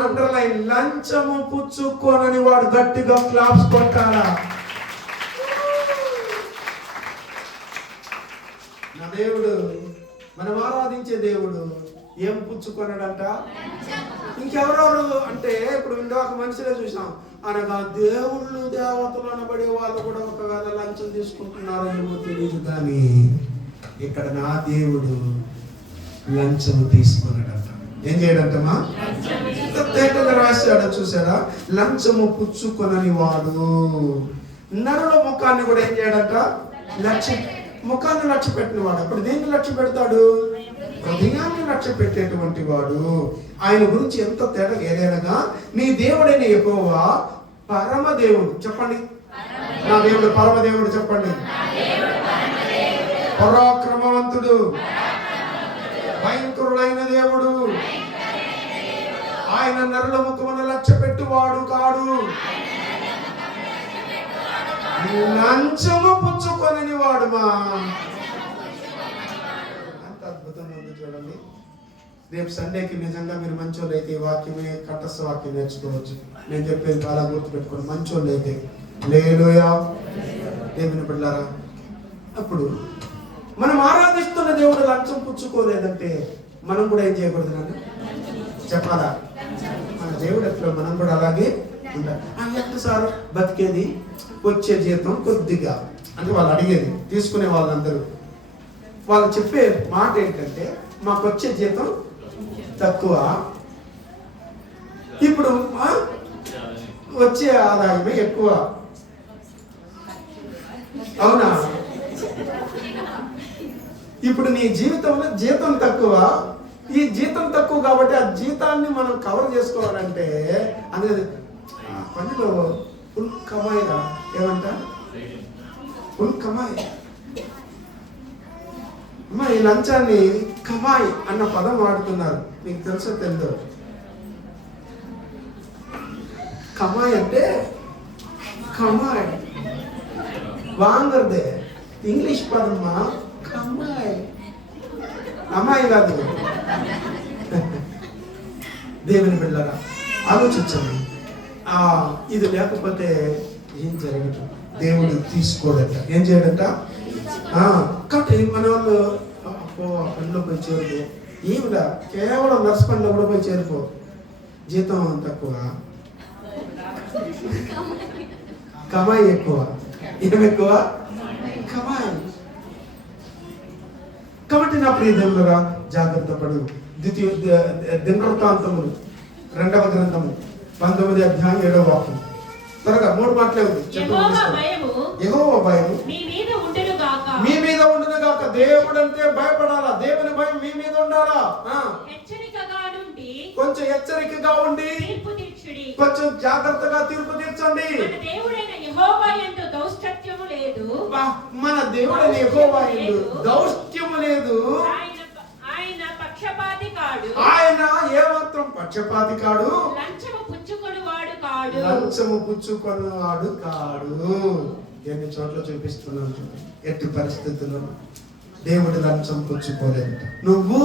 అండర్లైన్, లంచము పుచ్చుకొనని వాడు. గట్టిగా క్లాప్స్ కొట్టాలా? నా దేవుడు, మనం ఆరాధించే దేవుడు ఏం పుచ్చుకొనడంట? ఇంకెవరెవరు అంటే ఇప్పుడు ఇందాక మనిషిలో చూసాం, అనగా దేవుళ్ళు దేవతలు అనబడే వాళ్ళు కూడా ఒకవేళ లంచం తీసుకుంటున్నారో ఏమో తెలియదు, కానీ ఇక్కడ నా దేవుడు లంచము తీసుకున్నాడంట. ఏం చేయడంటమా? తేటగా రాశాడు, చూసారా? లంచము పుచ్చుకొనని వాడు. నరుల ముఖాన్ని కూడా ఏం చేయడంట? ముఖాన్ని లక్ష్య పెట్టిన వాడు. అప్పుడు దేన్ని లక్ష్య పెడతాడు? హృదయాన్ని లక్ష్య పెట్టేటువంటి వాడు. ఆయన గురించి ఎంత తేడా. ఏదైనా నీ దేవుడైన యెహోవా పరమదేవుడు. చెప్పండి, నా దేవుడు పరమదేవుడు. చెప్పండి, పరాక్రమవంతుడు, భయంకరుడైన దేవుడు. ఆయన నరుల ముఖమును లక్ష్య పెట్టువాడు కాడు. లంచము పుచ్చుకొనని వాడు. మా అంత అద్భుతంగా ఉంది చూడండి. రేపు సండేకి నిజంగా మీరు మంచోళ్ళు అయితే ఈ వాక్యమే కట్టస్థ వాక్యం నేర్చుకోవచ్చు. నేను చెప్పేది చాలా గుర్తుపెట్టుకోండి. మంచోళ్ళు అయితే హల్లెలూయా, దేవుని బిడ్డలారా. అప్పుడు మనం ఆరాధిస్తున్న దేవుడు లంచం పుచ్చుకోలేదంటే మనం కూడా ఏం చేయకూడదు నాన్న? చెప్పాలా? మన దేవుడు ఎట్లా మనం కూడా అలాగే ఉండాలి. ఎంత సార్ బతికేది? వచ్చే జీతం కొద్దిగా, అంటే వాళ్ళు అడిగేది, తీసుకునే వాళ్ళందరూ వాళ్ళు చెప్పే మాట ఏంటంటే, మాకు వచ్చే జీతం తక్కువ, ఇప్పుడు వచ్చే ఆదాయమే ఎక్కువ. అవునా? ఇప్పుడు నీ జీవితంలో జీతం తక్కువ, ఈ జీతం తక్కువ కాబట్టి ఆ జీతాన్ని మనం కవర్ చేసుకోవాలంటే అనేది పనిలో ఫుల్ కమాయిరా. ఏమంట? ఫుల్ కమాయి. అమ్మా, ఈ లంచాన్ని కమాయి అన్న పదం వాడుతున్నారు. మీకు తెలుసో తెలీదో? కమాయి అంటే కమాయి వాంగర్దే ఇంగ్లీష్ పదమ్మా. కమాయి, అమ్మాయి కాదు. దేవుని బిడ్డలారా, ఆలోచించండి. ఇది లేకపోతే ఏం జరగదు. దేవుడు తీసుకోడట. ఏం చేయడట? కాబట్టి మన వాళ్ళు పనిలో పోయి చేరుకో, ఈవిడ కేవలం నర్స్ పనిలో కూడా పోయి చేరుకో, జీతం తక్కువ, కమాయి ఎక్కువ. ఏం ఎక్కువ? కమాయి. కాబట్టి నా ప్రియ దేవులారా, జాగ్రత్త పడు. దినవృత్తాంతములు 2వ గ్రంథము 19వ అధ్యాయం 7వ వాక్యం. త్వరగా 3 మాటలే ఉంది. యెహోవా భయము మీ మీద ఉండును గాక. దేవుడు అంటే భయపడాలా? దేవుని భయం మీ మీద ఉండాలా? కొంచెం హెచ్చరికగా ఉండి కొంచెం జాగ్రత్తగా తీర్పు తీర్చండి. మన దేవుడైన యెహోవా యందు దౌష్ట్యము లేదు. ఆయన పక్షపాతి కాడు. ఆయన ఏమాత్రం పక్షపాతి కాడు. లంచము పుచ్చుకొనువాడు కాడు. ఎన్ని చోట్ల చూపిస్తున్నాను. ఎట్టి పరిస్థితుల్లో దేవుడు లంచం పుచ్చుకోలేదు. నువ్వు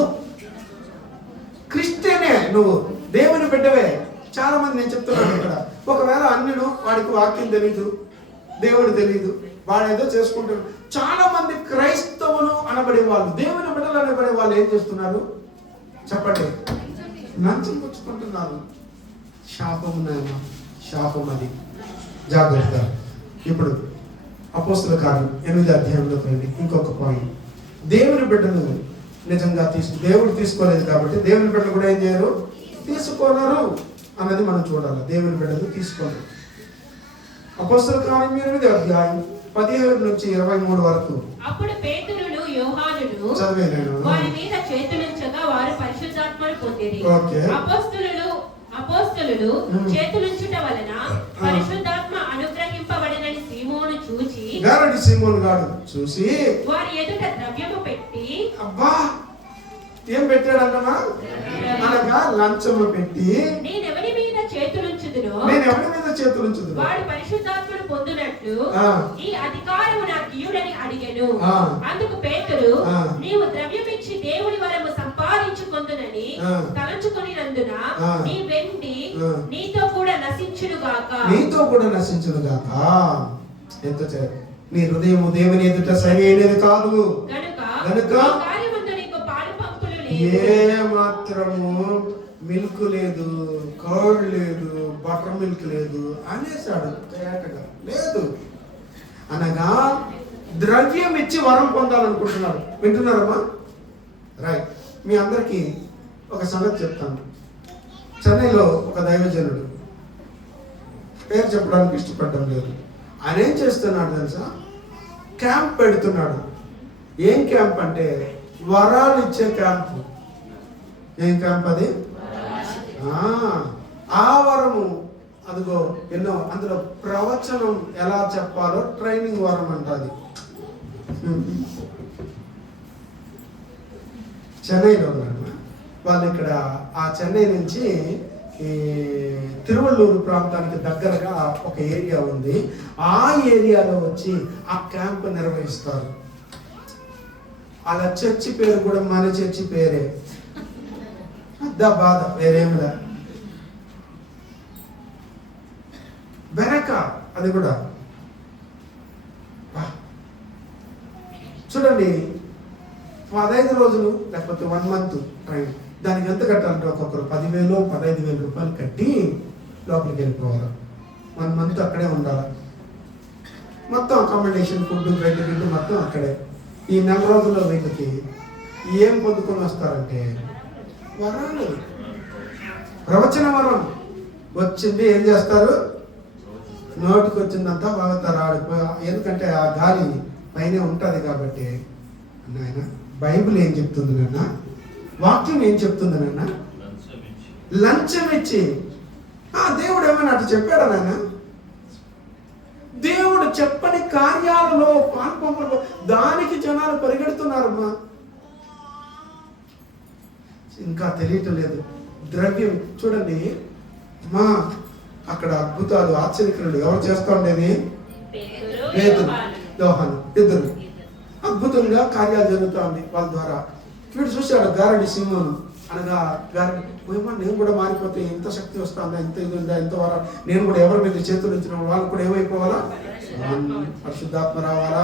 క్రిస్టియనే, నువ్వు దేవుని బిడ్డవే. చాలా మంది నేను చెప్తున్నాను ఇక్కడ, ఒకవేళ అన్యుడు, వాడికి వాక్యం తెలీదు, దేవుడు తెలీదు, వాడు ఏదో చేసుకుంటాడు. చాలా మంది క్రైస్తవులు అనబడే వాళ్ళు, దేవుని బిడ్డలు అనబడే వాళ్ళు ఏం చేస్తున్నారు చెప్పండి? లంచం పుచ్చుకుంటున్నారు. శాపం అది. జాగ్రత్త. ఇప్పుడు అపోస్తల కార్యం 8వ అధ్యాయంలో పోయింది. ఇంకొక పాయింట్, దేవుని బిడ్డను నిజంగా దేవుడు తీసుకోలేదు కాబట్టి దేవుని బిడ్డలు కూడా ఏం చేయరు? తీసుకోనరు అన్నది మనం చూడాలి. దేవుని బిడ్డలు తీసుకోరు. అపోస్తల కార్యం 8వ అధ్యాయం 17 నుంచి 23 వరకు. అప్పుడు పేతురును యోహానును చదివేను. వారి మీద చేతులుంచగా వారు పరిశుద్ధాత్మను పొందిరి. ఓకే. అపోస్తలులు చేతులుంచుట వలన పరిశుద్ధాత్మ అనుగ్రహింపబడినని సీమోను చూచి, గారడి సీమోను గాడు చూసి వారి ఎదుట ద్రవ్యము పెట్టి, అబ్బా ఏం పెట్టాడన్నమా? అనగా లంచము పెట్టి, నేనెవరి మీద చేతులుంచుదునో వాడు పరిశుద్ధాత్మను పొందునట్లు ఈ అధికారము నాకు ఇయ్యుడని అడిగెను. అందుకు పేతురు, నీవు ద్రవ్యమిచ్చి దేవుని వరము సంపాదించుకొందునని తలంచుకొనినందున నీ వెండి నీతో కూడా నశించునుగాక. ఎంత నీ హృదయము దేవుని ఎదుట సరైనది కాదు గనుక కార్యమందు నీకు పాలు పంపులు ఏ మాత్రము మిల్క్ లేదు, కర్డ్ లేదు, బటర్ మిల్క్ లేదు అనేసాడు. లేదు అనగా ద్రవ్యం ఇచ్చి వరం పొందాలనుకుంటున్నాడు. వింటున్నారమ్మా? రైట్. మీ అందరికీ ఒక సంగతి చెప్తాను. చెన్నైలో ఒక దైవజనుడు, పేరు చెప్పడానికి ఇష్టపడడం లేదు, ఆయన ఏం చేస్తున్నాడు తెలుసా? క్యాంప్ పెడుతున్నాడు. ఏం క్యాంప్ అంటే వరాలు ఇచ్చే క్యాంప్. ఏం క్యాంప్ అది? ఆ వరము అదిగో ఎన్నో, అందులో ప్రవచనం ఎలా చెప్పాలో ట్రైనింగ్ వరం అంటది. చెన్నైలో ఉన్నాడు వాళ్ళు. ఇక్కడ ఆ చెన్నై నుంచి ఈ తిరువల్లూరు ప్రాంతానికి దగ్గరగా ఒక ఏరియా ఉంది. ఆ ఏరియాలో వచ్చి ఆ క్యాంప్ నిర్వహిస్తారు. అలా చర్చి పేరు కూడా మన చర్చి పేరే. అద్దా బాధ, వేరేమిలా. బెరక అది కూడా చూడండి. 15 రోజులు లేకపోతే 1 month ట్రైన్. దానికి ఎంత కట్టాలంటే ఒక్కొక్కరు 10,000 15,000 రూపాయలు కట్టి లోపలికి వెళ్ళిపోవాలి. 1 month అక్కడే ఉండాలి. మొత్తం అకామిడేషన్, ఫుడ్, బెడ్ గిడ్డు మొత్తం అక్కడే. ఈ 4 రోజుల్లో వీళ్ళకి ఏం పొందుకొని వస్తారంటే వరాలు, ప్రవచన వరం వచ్చింది. ఏం చేస్తారు? నోటికి వచ్చిందంతా బాగుతారు ఆడిపోయి. ఎందుకంటే ఆ గాలి పైన ఉంటుంది కాబట్టి. నాయన బైబిల్ ఏం చెప్తుంది నాన్న? వాక్యం ఏం చెప్తుంది నాన్న? లంచం ఇచ్చి. దేవుడు ఏమైనా అటు చెప్పాడా నాయన? దేవుడు చెప్పని కార్యాలలో పాల్పంపులో దానికి జనాలు పరిగెడుతున్నారమ్మా. ఇంకా తెలియటం లేదు. ద్రవ్యం చూడండి మా అక్కడ అద్భుతాలు, ఆశ్చర్యకరులు ఎవరు చేస్తూ ఉండేది? పేతురు, యోహాను ఇద్దరు. అద్భుతంగా కార్యాలు జరుగుతూ ఉంది వాళ్ళ ద్వారా. వీడు చూశాడు గారడి సింహను. అనగా గారడి, నేను కూడా మారిపోతే ఎంత శక్తి వస్తుందా, ఎంత ఇది ఉందా, ఎంత వారా, నేను కూడా ఎవరి మీద చేతులు ఇచ్చిన వాళ్ళు కూడా ఏమైపోవాలా? పరిశుద్ధాత్మ రావాలా,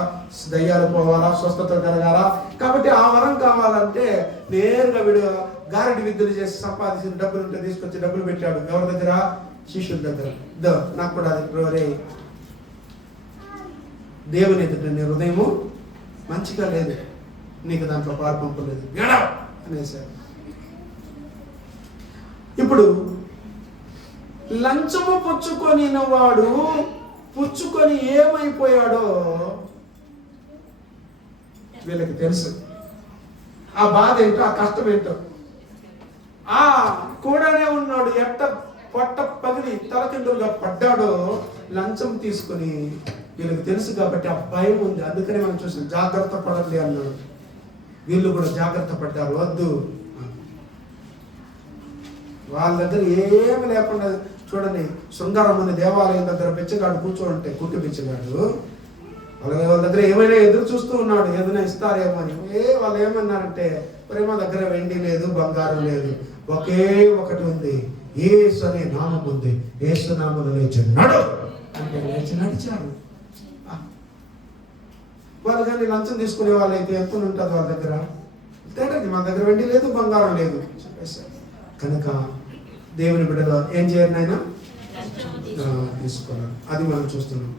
దయ్యాలు పోవాలా, స్వస్థత కలగాలా. కాబట్టి ఆ వరం కావాలంటే నేరుగా వీడు గారడి విద్యలు చేసి సంపాదించిన డబ్బులు ఉంటే తీసుకొచ్చి డబ్బులు పెట్టాడు. ఎవరి దగ్గర? శిష్యుల దగ్గర. నాకు కూడా అది దేవుని ఎదుట నీ హృదయము మంచిగా లేదు, నీకు దాంట్లో పాలు పంపలేదు అనేసారు. ఇప్పుడు లంచము పుచ్చుకొని వాడు పుచ్చుకొని ఏమైపోయాడో వీళ్ళకి తెలుసు. ఆ బాధ ఏంటో, ఆ కష్టం ఏంటో. కూడానే ఉన్నాడు. ఎట్ట పొట్ట పగిలి తలకిందులుగా పడ్డాడో లంచం తీసుకుని. వీళ్ళకి తెలుసు కాబట్టి ఆ భయం ఉంది. అందుకనే మనం చూసాం, జాగ్రత్త పడండి అన్నాడు. వీళ్ళు కూడా జాగ్రత్త పడ్డారు. వద్దు, వాళ్ళ దగ్గర ఏమి లేకుండా. చూడండి, శృంగారమ్మని దేవాలయం దగ్గర బిచ్చగాడు కూర్చోంటే, కుట్టి బిచ్చగాడు వాళ్ళ దగ్గర ఏమైనా ఎదురు చూస్తూ ఉన్నాడు, ఏదైనా ఇస్తారేమో అని. వాళ్ళు ఏమన్నారంటే, ప్రేమ దగ్గర వెండి లేదు, బంగారం లేదు, ఒకే ఒకటి ఉంది, యేసు అనే నామం ఉంది, యేసు నామములో లేచి నడు అంటే లేచి నడిచారు. వాళ్ళు కానీ లంచం తీసుకునే వాళ్ళు అయితే ఎంత ఉంటుంది వాళ్ళ దగ్గర? తేడండి, మన దగ్గర వెండి లేదు, బంగారం లేదు చెప్పేశారు. కనుక దేవుని బిడ్డలో ఏం చేయరు నాయన? తీసుకున్నారు. అది మనం చూస్తున్నాం.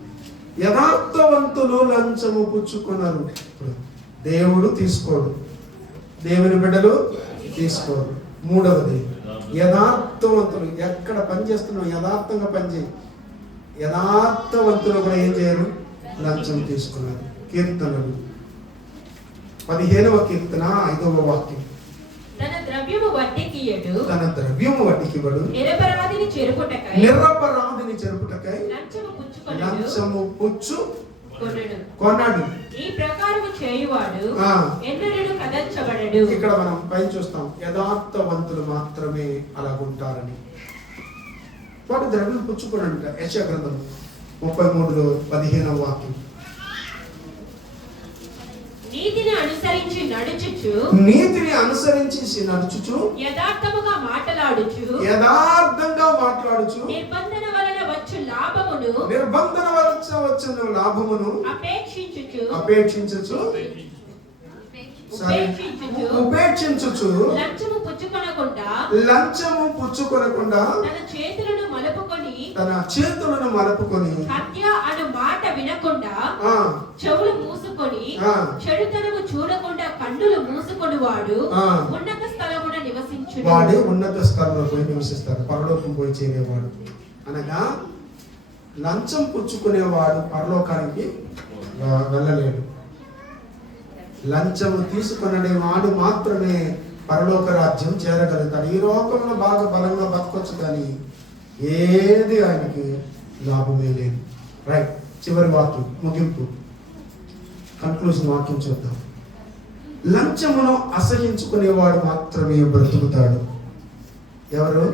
యథార్థవంతులు లంచము పుచ్చుకున్నారు. దేవుడు తీసుకోడు, దేవుని బిడ్డలు తీసుకోరు. మూడవది యథార్థవంతులు. ఎక్కడ పని చేస్తున్నావు యథార్థంగా పనిచేయి. యథార్థవంతులు కూడా ఏం చేయరు? లంచం తీసుకున్నారు. కీర్తనలు 15వ కీర్తన 5వ వాక్యం. తన ద్రవ్యము వడ్డీకియ్యడు, తన ద్రవ్యము వడ్డీకివ్వడు, నిరపరాధిని చెరుపుటకై లంచము పుచ్చుకొనుడు. కొనడు. ఈ ప్రకారము చేయువాడు ఎన్నడూ కదల్చబడడు. ఇక్కడ మనం పై చూస్తాం, యథార్థవంతులు మాత్రమే అలాగుంటారని. వాడు ద్రవ్యం పుచ్చుకోనంట. యెషయా గ్రంథం 33లో 15వ వాక్యం. నీతిని అనుసరించి నడుచుచు యథార్థంగా మాట్లాడుచు నిర్బంధన వలన వచ్చు లాభమును అపేక్షించుచు ఉపేక్షించుచు లంచము పుచ్చుకొనకుండా తన చేతులను మలుపుకొని హత్య అను మాట వినకుండా చెవులు మూసుకొని చెడుతనము చూడకుండా కన్నులు మూసుకొని వాడు ఉన్నత స్థలమున నివసించును. వాడే ఉన్నత స్థలంలో పోయి నివసిస్తాడు, పరలోకం పోయి చేరేవాడు. అనగా లంచం పుచ్చుకునేవాడు పరలోకానికి వెళ్ళలేడు. లంచము తీసుకునే వాడు మాత్రమే పరలోక రాజ్యం చేరగలుగుతాడు. ఈ లోకంలో బాగా బలంగా బతకొచ్చు, కానీ ఏది ఆయనకి లాభమే లేదు. రైట్, చివరి వాక్యం ముగింపు, కన్క్లూజన్ వాక్యం చూద్దాం. లంచమును అసహించుకునేవాడు మాత్రమే బ్రతుకుతాడు. ఎవరు?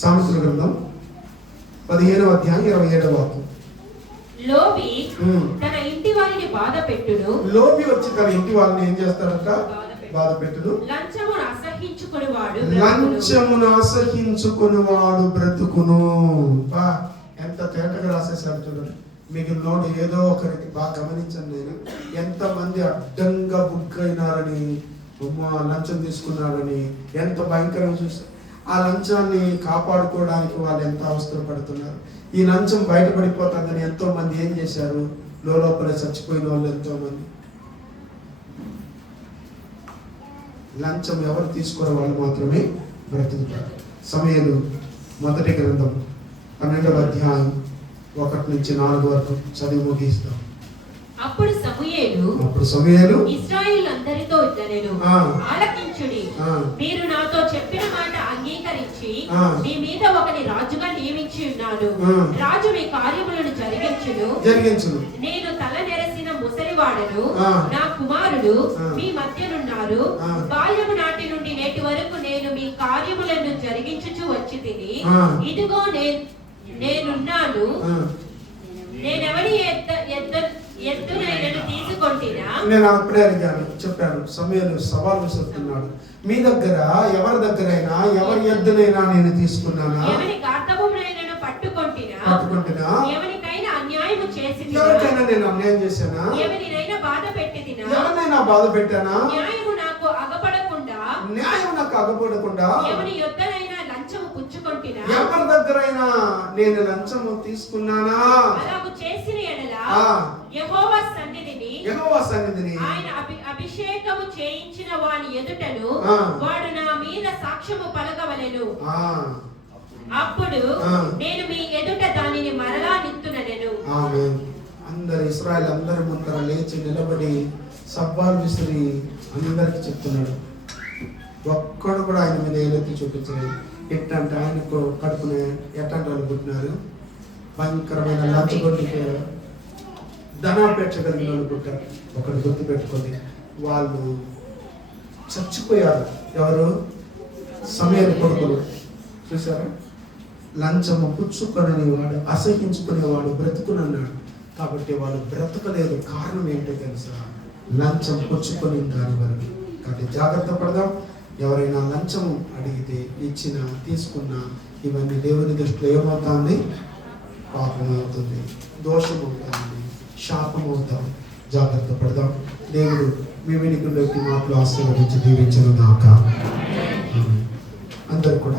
సామెతల గ్రంథం 15వ అధ్యాయం 27వ వాక్యం. లోభి తన ఇంటి వారిని బాధ పెట్టును. లోభి వచ్చి తన ఇంటి వాళ్ళని ఏం చేస్తాడంట? బాధ పెట్టును. లంచమును అసహించుకునేవాడు బ్రతుకును. ఎంత తేటగా రాసేసాడు చూడండి. మిగిలినోడు ఏదో ఒకరికి బాగా గమనించండి. నేను ఎంతమంది అడ్డంగా బుక్ అయినారని, లంచం తీసుకున్నారని ఎంత భయంకరంగా చూస్తారు. ఆ లంచాన్ని కాపాడుకోవడానికి వాళ్ళు ఎంత అవసరం పడుతున్నారు. ఈ లంచం బయటపడిపోతుందని ఎంతో మంది ఏం చేశారు, లోపల చచ్చిపోయిన వాళ్ళు ఎంతో మంది. లంచం ఎవరు తీసుకునే వాళ్ళు మాత్రమే బ్రతుకుతారు. సమయలు 1వ గ్రంథం 12వ అధ్యాయం 1 నుంచి 4 వరకు చదివి ముగిస్తాం. అప్పుడు సమూయేలు ఇశ్రాయేలులందరితో ఇట్లనెను, ఆలకించుడి, మీరు నాతో చెప్పిన మాట అంగీకరించి మీ మీద ఒకని రాజుగా నియమించి ఉన్నాను. రాజు మీ కార్యములను జరిగించును. నేను తల నెరసిన ముసలివాడను, నా కుమారుడు మీ మధ్యనున్నారు. బాల్యము నాటి నుండి నేటి వరకు నేను మీ కార్యములను జరిగించుచు వచ్చి తిని, ఇదిగో నేనున్నాను. నేనెవరి ఎద్దునైనను తీసుకొంటినా? నేను అప్పుడే చెప్పాను. సమయంలో సవాల్ విసురుతున్నాడు. మీ దగ్గర ఎవరి దగ్గరైనా ఎవరి ఎద్దునైనా నేను తీసుకున్నానా? ఎవరి గార్ధమునైనను పట్టుకొంటినా? ఎవరికైనా అన్యాయము చేసినా? ఎవరికైనా నేను అన్యాయం చేశానా? ఎవరినైనా బాధ పెట్టినా? ఎవరినైనా బాధ పెట్టానా? న్యాయము నాకు అగపడకుండా ఎవరి యొద్దనైనా లంచము పుచ్చుకొంటినా? ఎవరి దగ్గరైనా నేను లంచము తీసుకున్నానా? అలాగు చేసిన యెడల యెహోవా సన్నిధిని ఆయన అభిషేకము చేయించిన వాని ఎదుటను వాడు నా మీద సాక్ష్యము పలకవలెను. అప్పుడు నేను మీ ఎదుట దానిని మరలా నిత్తునెను. ఆమేన్. అందరు ఇశ్రాయేలు అందరి ముందర లేచి నిలబడి సవాల్ విసిరి అందరికి చెప్తున్నాడు. ఒక్కడు కూడా ఆయన మీద ఏలెత్తి చూపించలేదు. ఎట్టంటే ఆయనకు కడుపునే ఎట్టంటే వాళ్ళు పుట్టినారు. భయంకరమైన లంచగొడ్డికి ధనాపేక్ష కలిగిన వాళ్ళు పుట్టారు. ఒకటి గుర్తు పెట్టుకొని వాళ్ళు చచ్చిపోయారు. ఎవరు? సమయలు కొడుకులు. చూసారా? లంచము పుచ్చుకొనేవాడు, అసహించుకునేవాడు బ్రతుకునన్నాడు. కాబట్టి వాళ్ళు బ్రతకలేదు. కారణం ఏంటో తెలుసా? లంచం పుచ్చుకొని దాని వరకు. కాబట్టి జాగ్రత్త పడదాం. ఎవరైనా లంచం అడిగితే ఇచ్చినా తీసుకున్నా ఇవన్నీ దేవుని దృష్టిలో ఏమవుతుంది? పాపం అవుతుంది, దోషం అవుతుంది, శాపం అవుతాం. జాగ్రత్త పడదాం. దేవుడు మీ వెనుకలోకి మాటలు ఆశీర్వదించి దీవించును గాక. అందరు కూడా